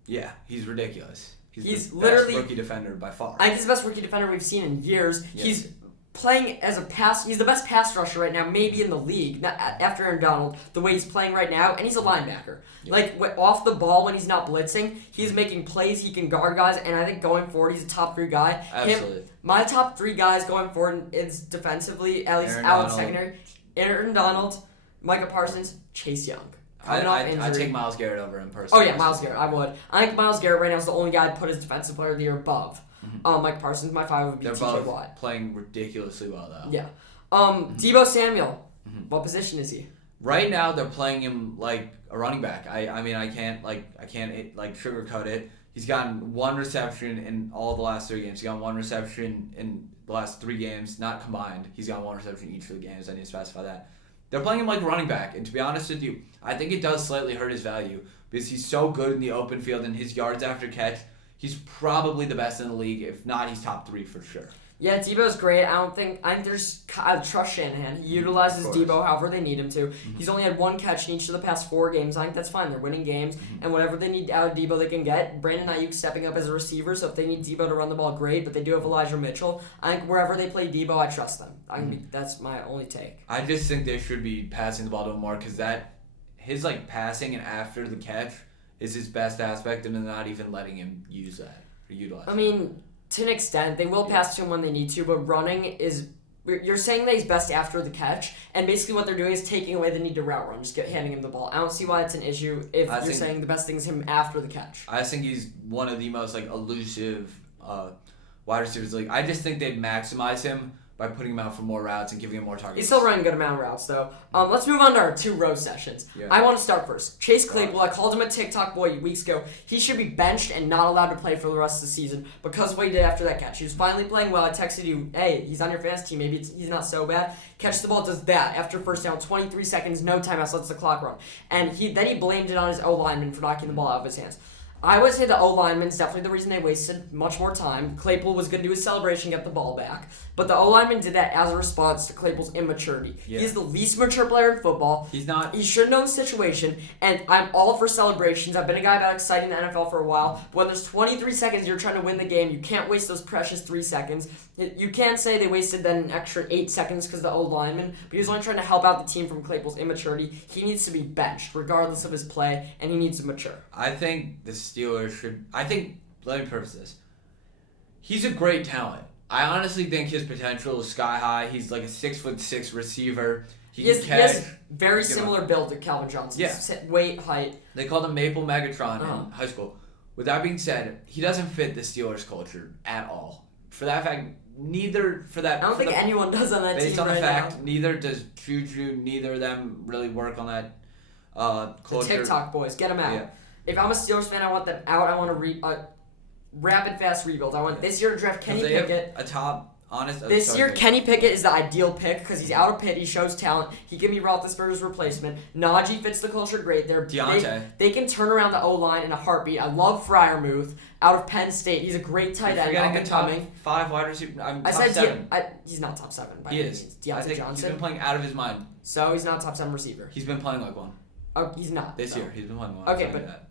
Yeah, he's ridiculous. He's the literally best rookie defender by far. I think he's the best rookie defender we've seen in years. Yes. He's playing as a pass. He's the best pass rusher right now, maybe in the league. After Aaron Donald, the way he's playing right now, and he's a linebacker. Yeah. Like off the ball when he's not blitzing, he's making plays. He can guard guys, and I think going forward, he's a top 3 guy. Absolutely. My top 3 guys going forward is defensively, at least out in secondary. Aaron Donald, Micah Parsons, Chase Young. I take Myles Garrett over him personally. Oh yeah, Myles Garrett. I would. I think Myles Garrett right now is the only guy I'd put as defensive player of the year above. Mike Parsons, my 5 would be TJ Watt. Playing ridiculously well though. Yeah. Deebo Samuel. What position is he? Right now they're playing him like a running back. I mean I can't sugarcoat it. He's gotten 1 reception in all the last 3 games. He's gotten 1 reception in the last 3 games, not combined. He's gotten 1 reception each of the games. I need to specify that. They're playing him like a running back, and to be honest with you, I think it does slightly hurt his value because he's so good in the open field and his yards after catch. He's probably the best in the league. If not, he's top 3 for sure. Yeah, Deebo's great. I trust Shanahan. He utilizes Deebo however they need him to. He's only had 1 catch in each of the past 4 games. I think that's fine. They're winning games, and whatever they need out of Deebo, they can get. Brandon Ayuk stepping up as a receiver, so if they need Deebo to run the ball, great. But they do have Elijah Mitchell. I think wherever they play Deebo, I trust them. That's my only take. I just think they should be passing the ball to him more because his passing and after the catch is his best aspect, and they're not even letting him use that or utilize. I mean, to an extent, they will pass to him when they need to, but running is you're saying that he's best after the catch, and basically what they're doing is taking away the need to route run, just handing him the ball. I don't see why it's an issue if you're saying the best thing is him after the catch. I think he's one of the most elusive wide receivers in the league. I just think they'd maximize him by putting him out for more routes and giving him more targets. He's still running a good amount of routes, though. Let's move on to our 2 row sessions. Yeah. I want to start first. Chase Claypool, I called him a TikTok boy weeks ago. He should be benched and not allowed to play for the rest of the season because of what he did after that catch. He was finally playing well. I texted you, hey, he's on your fantasy team. Maybe he's not so bad. Catches the ball, does that. After first down, 23 seconds, no timeouts, lets the clock run. And then he blamed it on his O-lineman for knocking the ball out of his hands. I would say the O-lineman's definitely the reason they wasted much more time. Claypool was going to do his celebration, get the ball back. But the O-lineman did that as a response to Claypool's immaturity. Yeah. He's the least mature player in football. He's not. He should know the situation, and I'm all for celebrations. I've been a guy about exciting the NFL for a while. But when there's 23 seconds, you're trying to win the game. You can't waste those precious 3 seconds. You can't say they wasted then an extra 8 seconds because of the O-lineman. But he was only trying to help out the team from Claypool's immaturity. He needs to be benched, regardless of his play, and he needs to mature. I think the Steelers should... let me preface this. He's a great talent. I honestly think his potential is sky high. He's like a 6'6" receiver. He has very similar build to Calvin Johnson. Yeah. Weight, height. They called him Maple Megatron in high school. With that being said, he doesn't fit the Steelers culture at all. For that fact, I don't think anyone does on that team. Based on the fact, neither does Juju. Neither of them really work on that culture. The TikTok boys, get them out. Yeah. If I'm a Steelers fan, I want them out. I want a rapid, fast rebuild. I want this year to draft Kenny Pickett. This year, Kenny Pickett is the ideal pick because he's out of Pitt. He shows talent. He can be Roethlisberger's replacement. Najee fits the culture great. They can turn around the O-line in a heartbeat. I love Freiermuth out of Penn State. He's a great tight end. You're getting a top 5 wide receiver. Top 7. He's not top 7. He is. Deontay Johnson. He's been playing out of his mind. So he's not a top 7 receiver. He's been playing like one. Oh, he's not. This year, he's been playing one. Okay, but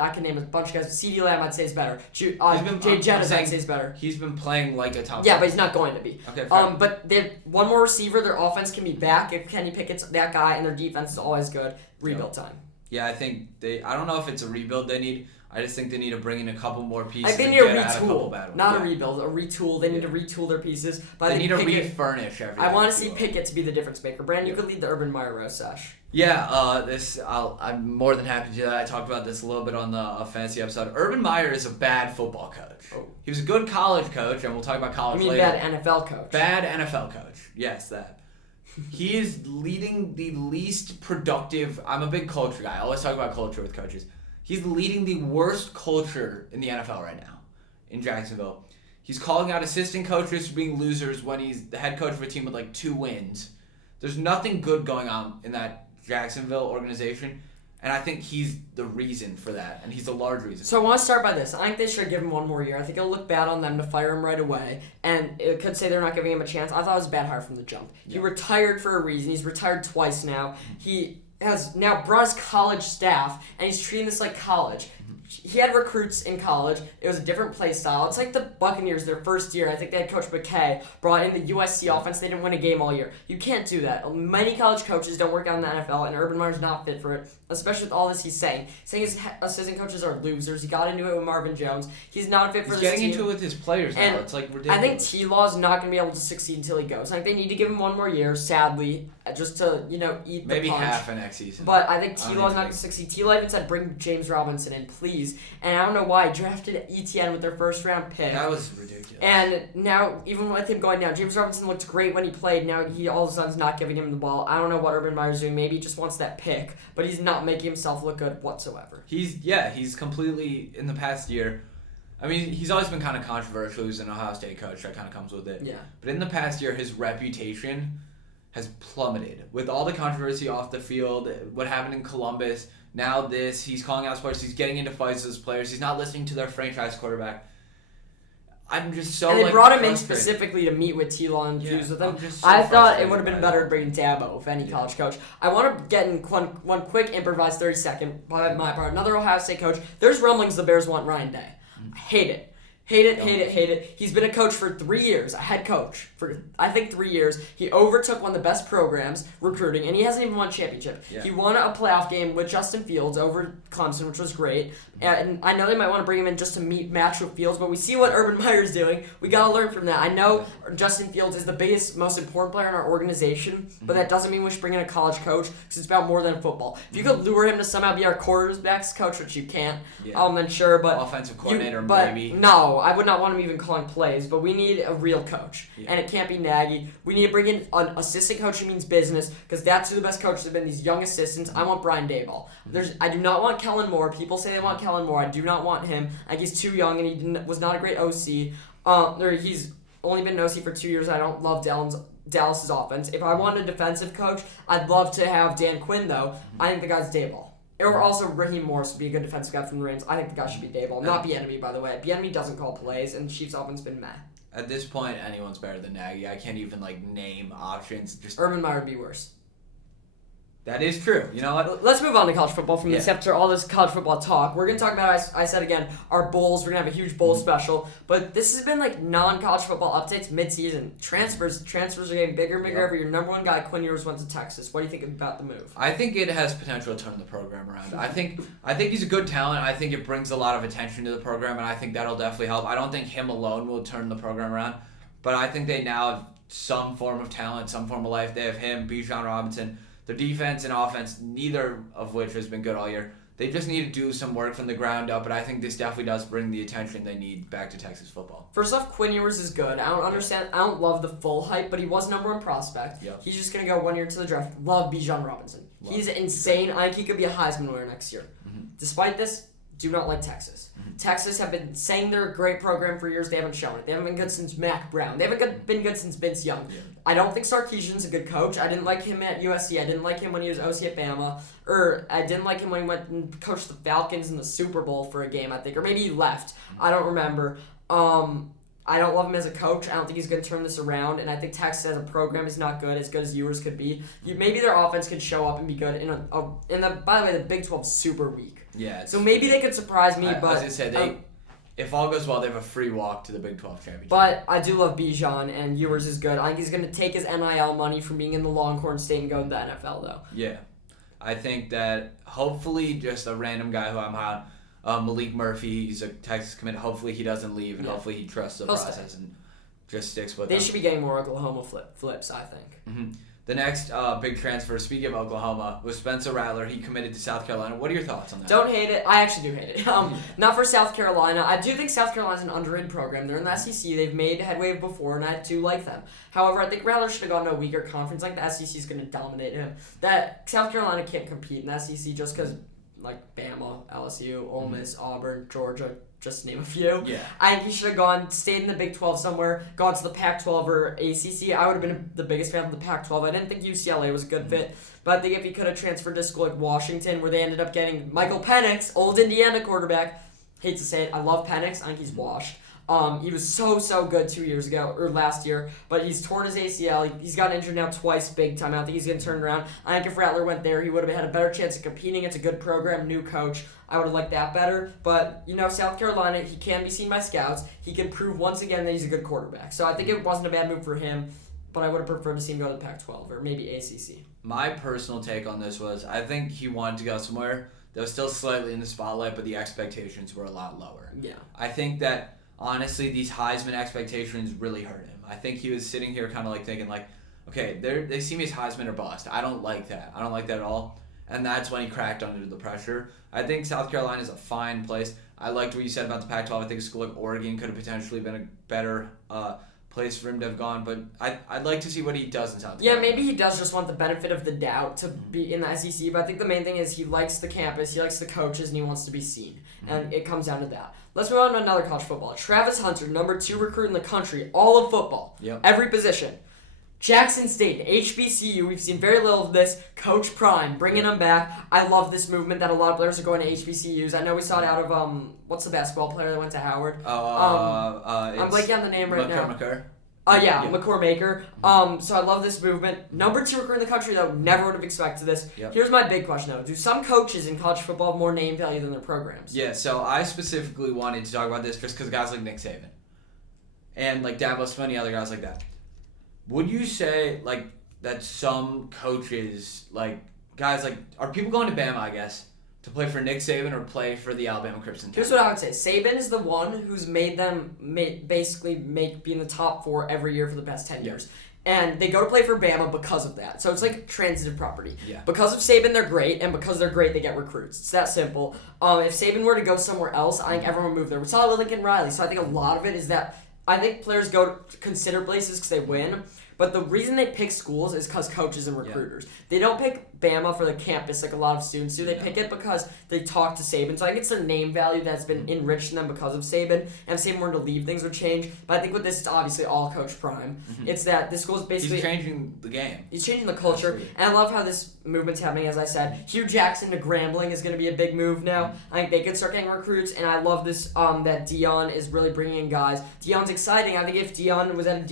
I can name a bunch of guys. CeeDee Lamb, I'd say, is better. Jay Jettis, I'd say, is better. He's been playing like a top. Yeah, but he's not going to be. Okay, fair. But they have one more receiver. Their offense can be back if Kenny Pickett's that guy, and their defense is always good. Rebuild time. Yeah, I think I don't know if it's a rebuild they need. I just think they need to bring in a couple more pieces. I think they need a retool, not a rebuild. A retool. They need to retool their pieces. But they need to refurnish everything. I want to see Pickett to be the difference maker. Brandon, you could lead the Urban Meyer roast sesh. Yeah, I'm more than happy to do that. I talked about this a little bit on the fantasy episode. Urban Meyer is a bad football coach. Oh. He was a good college coach, and we'll talk about college later. Bad NFL coach? Bad NFL coach. Yes, that. He is leading the least productive... I'm a big culture guy. I always talk about culture with coaches. He's leading the worst culture in the NFL right now in Jacksonville. He's calling out assistant coaches for being losers when he's the head coach of a team with 2 wins. There's nothing good going on in that Jacksonville organization, and I think he's the reason for that, and he's the large reason. So I want to start by this. I think they should give him 1 more year. I think it'll look bad on them to fire him right away, and it could say they're not giving him a chance. I thought it was a bad hire from the jump. Yeah. He retired for a reason. He's retired twice now. He has now brought his college staff, and he's treating this like college. He had recruits in college. It was a different play style. It's like the Buccaneers, their first year. I think they had Coach McKay brought in the USC offense. They didn't win a game all year. You can't do that. Many college coaches don't work out in the NFL, and Urban Meyer's not fit for it, especially with all this he's saying. Saying his assistant coaches are losers. He got into it with Marvin Jones. He's not fit for this team. He's getting into it with his players now. It's ridiculous. I think T-Law is not going to be able to succeed until he goes. I think they need to give him 1 more year, sadly, just to, eat the punch. Maybe half an next season. But I think T-Law's not going to succeed. T-Law even said, bring James Robinson in, please. And I don't know why. Drafted ETN with their first-round pick. That was ridiculous. And now, even with him going down, James Robinson looked great when he played. Now he all of a sudden is not giving him the ball. I don't know what Urban Meyer's doing. Maybe he just wants that pick. But he's not making himself look good whatsoever. He's completely, in the past year... he's always been kind of controversial. He's an Ohio State coach. That kind of comes with it. Yeah. But in the past year, his reputation has plummeted. With all the controversy off the field, what happened in Columbus, now this, he's calling out players, he's getting into fights with his players, he's not listening to their franchise quarterback. I'm just so And they brought him in specifically to meet with T-Law and fuse with him. I thought it would have been better to bring Dabo, if any college coach. I want to get in one quick improvised 30-second by my part. Another Ohio State coach. There's rumblings the Bears want Ryan Day. I hate it. Hate it. He's been a coach for 3 years, a head coach for, I think, 3 years. He overtook one of the best programs, recruiting, and he hasn't even won a championship. Yeah. He won a playoff game with Justin Fields over Clemson, which was great. And I know they might want to bring him in just to match with Fields, but we see what Urban Meyer's doing. We got to learn from that. I know Justin Fields is the biggest, most important player in our organization, but that doesn't mean we should bring in a college coach because it's about more than football. If you could lure him to somehow be our quarterbacks coach, which you can't, then sure, but... Offensive coordinator, maybe. No, I would not want him even calling plays, but we need a real coach, and it can't be Nagy. We need to bring in an assistant coach who means business, because that's who the best coaches have been, these young assistants. I want Brian Daboll. I do not want Kellen Moore. People say they want Kellen Moore. I do not want him. I think he's too young, and he was not a great OC. He's only been an OC for 2 years. I don't love Dallas's offense. If I want a defensive coach, I'd love to have Dan Quinn, though. I think the guy's Daboll. Or also Raheem Morris would be a good defensive guy from the Rams. I think the guy should be Daboll, not Bieniemy, by the way. Bieniemy doesn't call plays, and the Chiefs' offense been meh. At this point, anyone's better than Nagy. I can't even name options. Just Urban Meyer would be worse. That is true. You know what? Let's move on to college football from this after all this college football talk. We're going to talk about, I said again, our bowls. We're going to have a huge bowl special. But this has been non-college football updates mid-season. Transfers are getting bigger and bigger every year. Number one guy, Quinn Ewers, went to Texas. What do you think about the move? I think it has potential to turn the program around. I think he's a good talent. I think it brings a lot of attention to the program, and I think that'll definitely help. I don't think him alone will turn the program around, but I think they now have some form of talent, some form of life. They have him, Bijan Robinson. Their defense and offense, neither of which has been good all year. They just need to do some work from the ground up, but I think this definitely does bring the attention they need back to Texas football. First off, Quinn Ewers is good. I don't understand. I don't love the full hype, but he was number one prospect. Yep. He's just going to go 1 year to the draft. Love Bijan Robinson. He's insane. I think he could be a Heisman winner next year. Despite this, do not like Texas. Texas have been saying they're a great program for years. They haven't shown it. They haven't been good since Mac Brown. They haven't been good since Vince Young. Yeah. I don't think Sarkisian's a good coach. I didn't like him at USC. I didn't like him when he was OC at Bama. I didn't like him when he went and coached the Falcons in the Super Bowl for a game, I think. Or maybe he left. I don't remember. I don't love him as a coach. I don't think he's going to turn this around. And I think Texas as a program is not as good as Ewers could be. Maybe their offense could show up and be good. By the way, the Big 12's super weak. Yeah. So maybe they could surprise me. But as I said, if all goes well, they have a free walk to the Big 12 championship. But I do love Bijan, and Ewers is good. I think he's going to take his NIL money from being in the Longhorn State and go to the NFL, though. Yeah. I think that hopefully just a random guy who I'm high on, Malik Murphy, he's a Texas commit. Hopefully he doesn't leave, and hopefully he trusts the process and just sticks with it. They should be getting more Oklahoma flips, I think. Mm-hmm. The next big transfer, speaking of Oklahoma, was Spencer Rattler. He committed to South Carolina. What are your thoughts on that? Don't hate it. I actually do hate it. Not for South Carolina. I do think South Carolina's an underrated program. They're in the SEC. They've made headway before, and I do like them. However, I think Rattler should have gone to a weaker conference. The SEC is going to dominate him. That South Carolina can't compete in the SEC just because, Bama, LSU, Ole Miss, Auburn, Georgia, just to name a few. Yeah. I think he should have stayed in the Big 12 somewhere, gone to the Pac-12 or ACC. I would have been the biggest fan of the Pac-12. I didn't think UCLA was a good fit, but I think if he could have transferred to a school like Washington, where they ended up getting Michael Penix, old Indiana quarterback. Hate to say it, I love Penix. I think he's washed. He was so good 2 years ago, or last year, but he's torn his ACL. He's got injured now twice big time. I don't think he's going to turn around. I think if Rattler went there, he would have had a better chance of competing. It's a good program, new coach. I would have liked that better. But, South Carolina, he can be seen by scouts. He can prove once again that he's a good quarterback. So I think it wasn't a bad move for him, but I would have preferred to see him go to the Pac-12 or maybe ACC. My personal take on this was I think he wanted to go somewhere that was still slightly in the spotlight, but the expectations were a lot lower. Yeah. I think that honestly, these Heisman expectations really hurt him. I think he was sitting here kind of thinking okay, they see me as Heisman or bust. I don't like that. I don't like that at all. And that's when he cracked under the pressure. I think South Carolina is a fine place. I liked what you said about the Pac-12. I think a school like Oregon could have potentially been a better place for him to have gone. But I'd like to see what he does in South Carolina. Yeah, maybe he does just want the benefit of the doubt to be in the SEC. But I think the main thing is he likes the campus, he likes the coaches, and he wants to be seen. And it comes down to that. Let's move on to another college football. Travis Hunter, number 2 recruit in the country, all of football, every position. Jackson State, HBCU, we've seen very little of this. Coach Prime, bringing him back. I love this movement that a lot of players are going to HBCUs. I know we saw it out of, what's the basketball player that went to Howard? I'm blanking on the name right now. McCur. McCord Maker. So I love this movement. Number 2 recruit in the country, though. Never would have expected this. Yep. Here's my big question, though. Do some coaches in college football have more name value than their programs? Yeah, so I specifically wanted to talk about this just because guys like Nick Saban and like Dabo Swinney, other guys like that. Would you say like that some coaches, like guys like, are people going to Bama, I guess, to play for Nick Saban or play for the Alabama Crimson Tide? Here's what I would say. Saban is the one who's made them basically be in the top 4 every year for the past 10 years. And they go to play for Bama because of that. So it's like transitive property. Yeah. Because of Saban, they're great, and because they're great, they get recruits. It's that simple. If Saban were to go somewhere else, I think everyone would move there. We saw it with Lincoln Riley. So I think a lot of it is that I think players go to consider places because they win. But the reason they pick schools is because coaches and recruiters. Yeah. They don't pick Bama for the campus like a lot of students do. They pick it because they talk to Saban. So I think it's their name value that's been enriched in them because of Saban. And if Saban were to leave, things would change. But I think with this, it's obviously all Coach Prime. Mm-hmm. It's that this school is basically... He's changing the game. He's changing the culture. Absolutely. And I love how this movement's happening, as I said. Hugh Jackson to Grambling is going to be a big move now. Mm-hmm. I think they could start getting recruits. And I love this that Dion is really bringing in guys. Dion's exciting. I think if Dion was at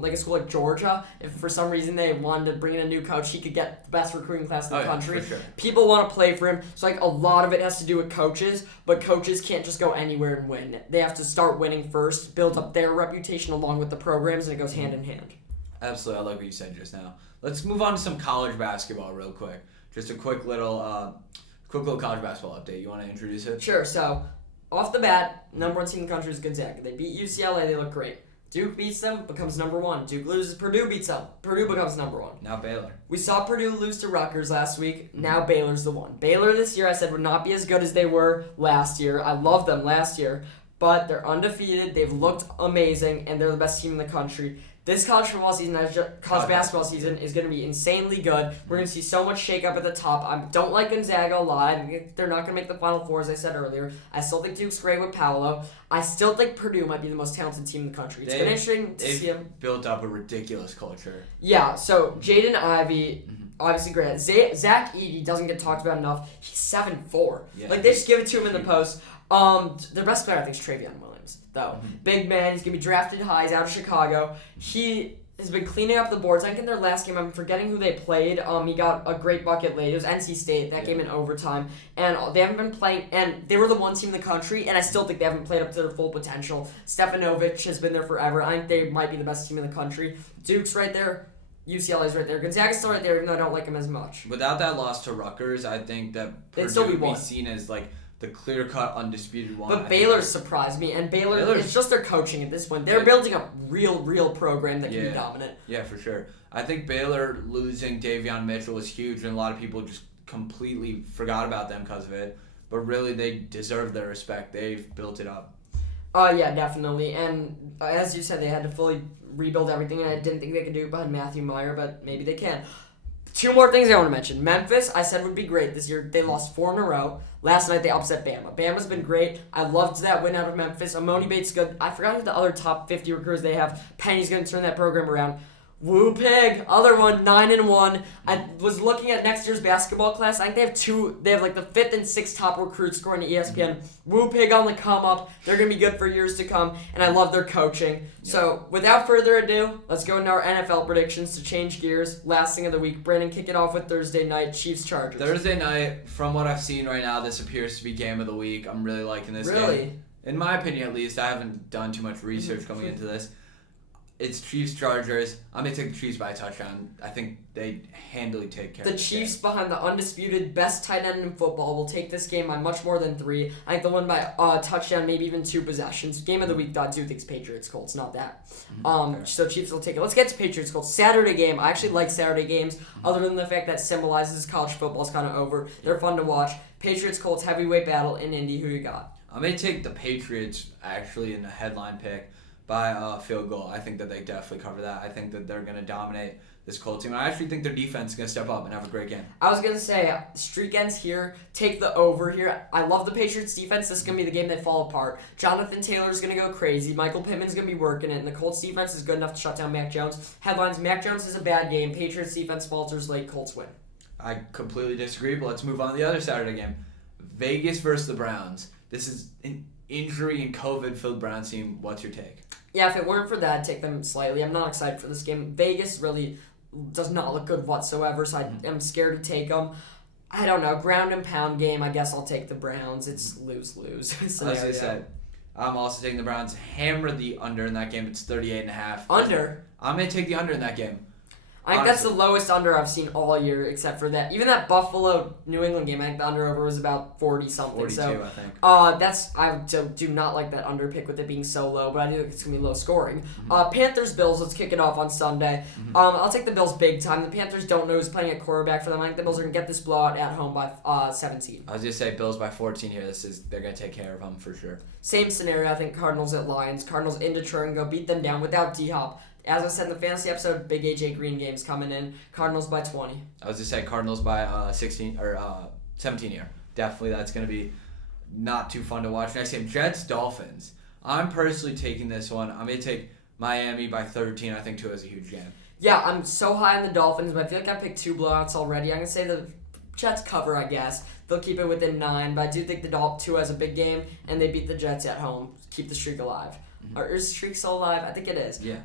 like a school like Georgia, if for some reason they wanted to bring in a new coach, he could get the best recruiting class in the country. For sure. People want to play for him. So like a lot of it has to do with coaches, but coaches can't just go anywhere and win. They have to start winning first, build up their reputation along with the programs, and it goes hand in hand. Absolutely. I like what you said just now. Let's move on to some college basketball real quick. Just a quick little college basketball update. You want to introduce it? Sure. So off the bat, number 1 team in the country is Gonzaga. They beat UCLA. They look great. Duke beats them, becomes number 1. Duke loses, Purdue beats them. Purdue becomes number 1. Now Baylor. We saw Purdue lose to Rutgers last week. Now Baylor's the one. Baylor this year, I said, would not be as good as they were last year. I loved them last year, but they're undefeated. They've looked amazing, and they're the best team in the country. This college football season, college basketball season, is going to be insanely good. We're going to see so much shake-up at the top. I don't like Gonzaga a lot. They're not going to make the Final Four, as I said earlier. I still think Duke's great with Paolo. I still think Purdue might be the most talented team in the country. It's been interesting to see them. Built up a ridiculous culture. Yeah, so Jaden Ivey, obviously great. Zach Edey doesn't get talked about enough. He's 7'4". Yeah, like, they just give it to him in the post. Their best player, I think, is Trayvon Williams, though. Mm-hmm. Big man. He's going to be drafted high. He's out of Chicago. He has been cleaning up the boards. I think in their last game, I'm forgetting who they played. He got a great bucket late. It was NC State, that game in overtime. And they haven't been playing, and they were the one team in the country, and I still think they haven't played up to their full potential. Stefanovic has been there forever. I think they might be the best team in the country. Duke's right there. UCLA's right there. Gonzaga's still right there, even though I don't like them as much. Without that loss to Rutgers, I think that Purdue would be seen as like the clear-cut, undisputed one. But Baylor surprised me, and Baylor, it's just their coaching at this point. They're building a real program that can be dominant. Yeah, for sure. I think Baylor losing Davion Mitchell was huge, and a lot of people just completely forgot about them because of it. But really, they deserve their respect. They've built it up. Yeah, definitely. And as you said, they had to fully rebuild everything, and I didn't think they could do it behind Matthew Meyer, but maybe they can. 2 more things I want to mention. Memphis, I said would be great this year. They lost 4 in a row. Last night they upset Bama. Bama's been great. I loved that win out of Memphis. Amoni Bates good. I forgot who the other top 50 recruiters they have. Penny's going to turn that program around. Woo Pig, other one, 9-1. I was looking at next year's basketball class. I think they have 2. They have like the 5th and 6th top recruits scoring to ESPN. Woo Pig on the come up. They're gonna be good for years to come, and I love their coaching. Yeah. So without further ado, let's go into our NFL predictions to change gears. Last thing of the week, Brandon, kick it off with Thursday night Chiefs Chargers. Thursday night, from what I've seen right now, this appears to be game of the week. I'm really liking this game. Really? In my opinion, at least. I haven't done too much research coming into this. It's Chiefs-Chargers. I'm going to take the Chiefs by a touchdown. I think they handily take care of the Chiefs behind the undisputed best tight end in football will take this game by much more than 3. I think they'll win by a touchdown, maybe even 2 possessions. Game of the week, I do think it's Patriots-Colts, not that. So Chiefs will take it. Let's get to Patriots-Colts. Saturday game. I actually like Saturday games, other than the fact that symbolizes college football's kind of over. They're fun to watch. Patriots-Colts heavyweight battle in Indy. Who you got? I'm going to take the Patriots, actually, in the headline pick by a field goal. I think that they definitely cover that. I think that they're going to dominate this Colts team. And I actually think their defense is going to step up and have a great game. I was going to say, streak ends here. Take the over here. I love the Patriots defense. This is going to be the game they fall apart. Jonathan Taylor's going to go crazy. Michael Pittman's going to be working it. And the Colts defense is good enough to shut down Mac Jones. Headlines, Mac Jones is a bad game. Patriots defense falters late. Colts win. I completely disagree, but let's move on to the other Saturday game. Vegas versus the Browns. This is an injury and COVID-filled Browns team. What's your take? Yeah, if it weren't for that, I'd take them slightly. I'm not excited for this game. Vegas really does not look good whatsoever, so I am scared to take them. I don't know. Ground and pound game, I guess I'll take the Browns. It's lose-lose scenario. As I said, I'm also taking the Browns. Hammer the under in that game. It's 38.5. Under? I'm going to take the under in that game. I think that's the lowest under I've seen all year, except for that. Even that Buffalo-New England game, I think the under-over was about 40-something. 42, so, I think. I do not like that under pick with it being so low, but I do think it's going to be low scoring. Panthers-Bills, let's kick it off on Sunday. I'll take the Bills big time. The Panthers don't know who's playing at quarterback for them. I think the Bills are going to get this blowout at home by 17. I was going to say Bills by 14 here. They're going to take care of them for sure. Same scenario, I think Cardinals at Lions. Cardinals in Detroit and go beat them down without D-Hop. As I said in the fantasy episode, big AJ Green game's coming in. Cardinals by 20. I was going to say Cardinals by 16 or 17 here. Definitely, that's going to be not too fun to watch. Next game, Jets-Dolphins. I'm personally taking this one. I'm going to take Miami by 13. I think 2 is a huge game. Yeah, I'm so high on the Dolphins, but I feel like I picked 2 blowouts already. I'm going to say the Jets cover, I guess. They'll keep it within 9, but I do think the 2 has a big game, and they beat the Jets at home. Keep the streak alive. Or is the streak still alive? I think it is. Yeah.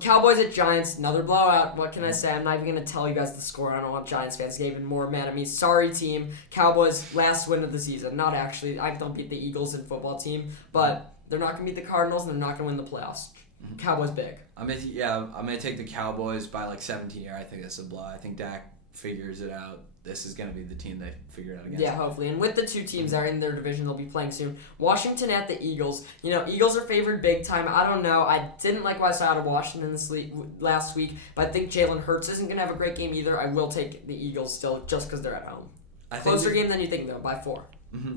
Cowboys at Giants, another blowout. What can I say? I'm not even going to tell you guys the score. I don't want Giants fans to get even more mad at me. Sorry, team. Cowboys, last win of the season. Not actually. I don't beat the Eagles in football team, but they're not going to beat the Cardinals, and they're not going to win the playoffs. Cowboys big. I'm gonna take the Cowboys by like 17 here. I think that's a blowout. I think Dak figures it out. This is going to be the team they figure it out against. Yeah, hopefully. And with the 2 teams that are in their division, they'll be playing soon. Washington at the Eagles. Eagles are favored big time. I don't know. I didn't like what I saw out of Washington last week, but I think Jalen Hurts isn't going to have a great game either. I will take the Eagles still just because they're at home. Closer game than you think, though, by 4.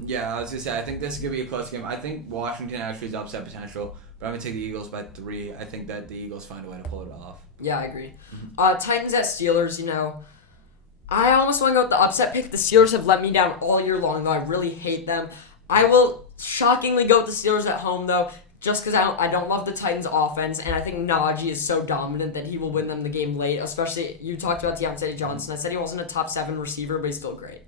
Yeah, I was going to say, I think this is going to be a close game. I think Washington actually has upset potential, but I'm going to take the Eagles by 3. I think that the Eagles find a way to pull it off. Yeah, I agree. Titans at Steelers, I almost want to go with the upset pick. The Steelers have let me down all year long, though. I really hate them. I will shockingly go with the Steelers at home, though, just because I don't love the Titans' offense, and I think Najee is so dominant that he will win them the game late, especially, you talked about Deontay Johnson. I said he wasn't a top 7 receiver, but he's still great.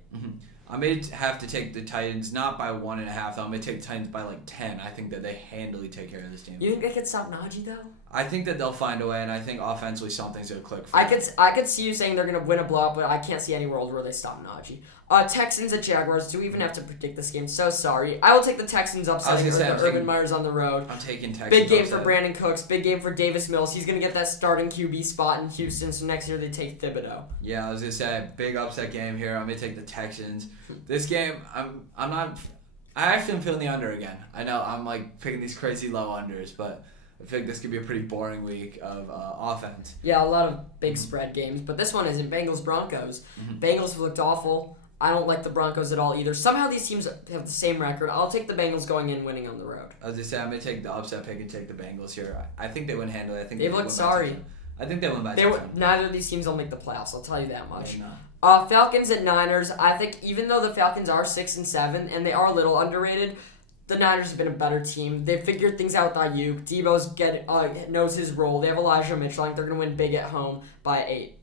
I may have to take the Titans, not by 1.5, though. I'm going to take the Titans by like 10. I think that they handily take care of this team. You think they could stop Najee, though? I think that they'll find a way, and I think offensively something's going to click for them. I could see you saying they're going to win a blowout, but I can't see any world where they stop Najee. Texans at Jaguars. Do we even have to predict this game? So sorry. I will take the Texans upsetting Urban Meyer's on the road. I'm taking Texans. Big game for Brandon Cooks. Big game for Davis Mills. He's going to get that starting QB spot in Houston, so next year they take Thibodeau. Yeah, I was going to say, big upset game here. I'm going to take the Texans. This game, I actually am feeling the under again. I know I'm like picking these crazy low unders, but I feel like this could be a pretty boring week of offense. Yeah, a lot of big spread games, but this one isn't. Bengals-Broncos. Bengals have looked awful. I don't like the Broncos at all either. Somehow these teams have the same record. I'll take the Bengals going in, winning on the road. As I say, I'm going to take the upset pick and take the Bengals here. I think they win handily. I think they've looked sorry. I think they win by neither of these teams will make the playoffs. I'll tell you that much. Falcons at Niners. I think even though the Falcons are 6-7 and they are a little underrated, the Niners have been a better team. They've figured things out with Ayuk. Debo's knows his role. They have Elijah Mitchell. I think they're going to win big at home by 8.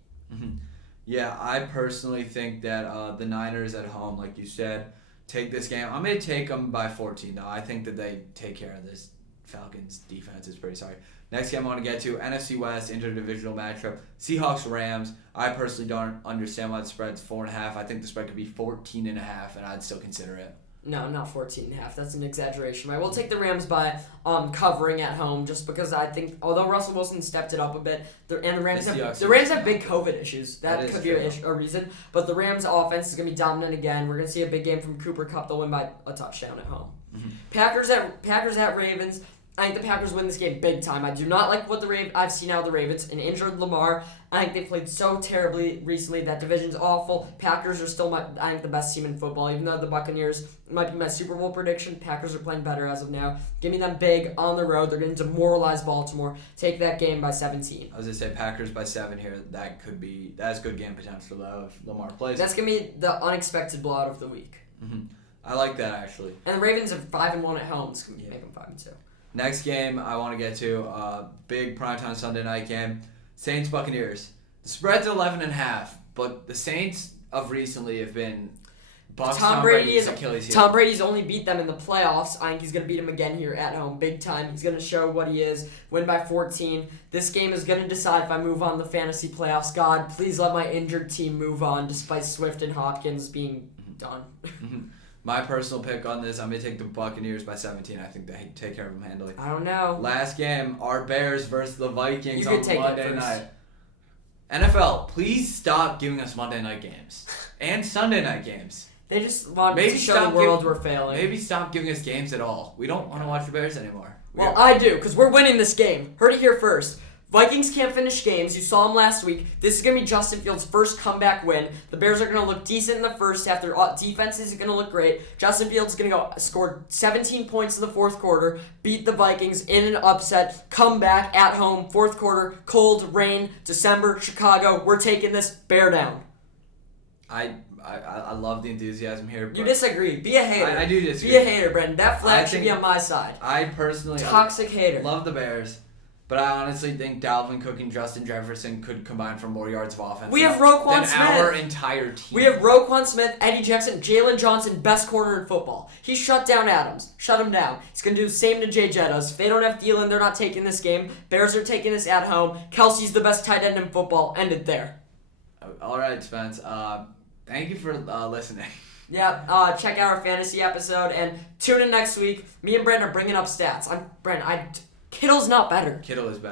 Yeah, I personally think that the Niners at home, like you said, take this game. I'm going to take them by 14, though. I think that they take care of this. Falcons defense is pretty sorry. Next game I want to get to, NFC West interdivisional matchup, Seahawks Rams. I personally don't understand why the spread's 4.5. I think the spread could be 14.5, and I'd still consider it. No, not 14.5. That's an exaggeration. I will take the Rams by covering at home, just because I think, although Russell Wilson stepped it up a bit, the Rams have big COVID issues. That could be a reason. But the Rams' offense is going to be dominant again. We're going to see a big game from Cooper Kupp. They'll win by a touchdown at home. Packers at Ravens. I think the Packers win this game big time. I do not like what I've seen out of the Ravens. An injured Lamar. I think they played so terribly recently. That division's awful. Packers are still, the best team in football. Even though the Buccaneers might be my Super Bowl prediction, Packers are playing better as of now. Give me them big on the road. They're going to demoralize Baltimore. Take that game by 17. I was going to say Packers by 7 here. That's good game potential, though, if Lamar plays. That's going to be the unexpected blowout of the week. I like that, actually. And the Ravens are 5-1 at home. It's going to make them 5-2. Next game I want to get to, big primetime Sunday night game, Saints-Buccaneers. The spread's 11.5, but the Saints of recently have been Bucks, Tom Brady's Achilles heel. Tom Brady's only beat them in the playoffs. I think he's going to beat him again here at home, big time. He's going to show what he is, win by 14. This game is going to decide if I move on the fantasy playoffs. God, please let my injured team move on despite Swift and Hopkins being done. My personal pick on this, I'm going to take the Buccaneers by 17. I think they take care of them handily. I don't know. Last game, our Bears versus the Vikings You on take Monday night. NFL, please stop giving us Monday night games and Sunday night games. They just want to show the world we're failing. Maybe stop giving us games at all. We don't want to watch the Bears anymore. Well, I do, because we're winning this game. Heard it here first. Vikings can't finish games. You saw them last week. This is going to be Justin Fields' first comeback win. The Bears are going to look decent in the first half. Their defense is going to look great. Justin Fields is going to go score 17 points in the fourth quarter, beat the Vikings in an upset, come back at home, fourth quarter, cold, rain, December, Chicago. We're taking this bear down. I love the enthusiasm here. You disagree. Be a hater. I do disagree. Be a hater, Brendan. That flag should be on my side. I personally Toxic hater. Love the Bears, but I honestly think Dalvin Cook and Justin Jefferson could combine for more yards of offense. We have Roquan than Smith. Our entire team. We have Roquan Smith, Eddie Jackson, Jalen Johnson, best corner in football. He shut down Adams. Shut him down. He's going to do the same to Jay Jettas. If they don't have Thielen, they're not taking this game. Bears are taking this at home. Kelsey's the best tight end in football. End it there. All right, Spence. Thank you for listening. Yeah, check out our fantasy episode and tune in next week. Me and Brent are bringing up stats. Kittle's not better. Kittle is better.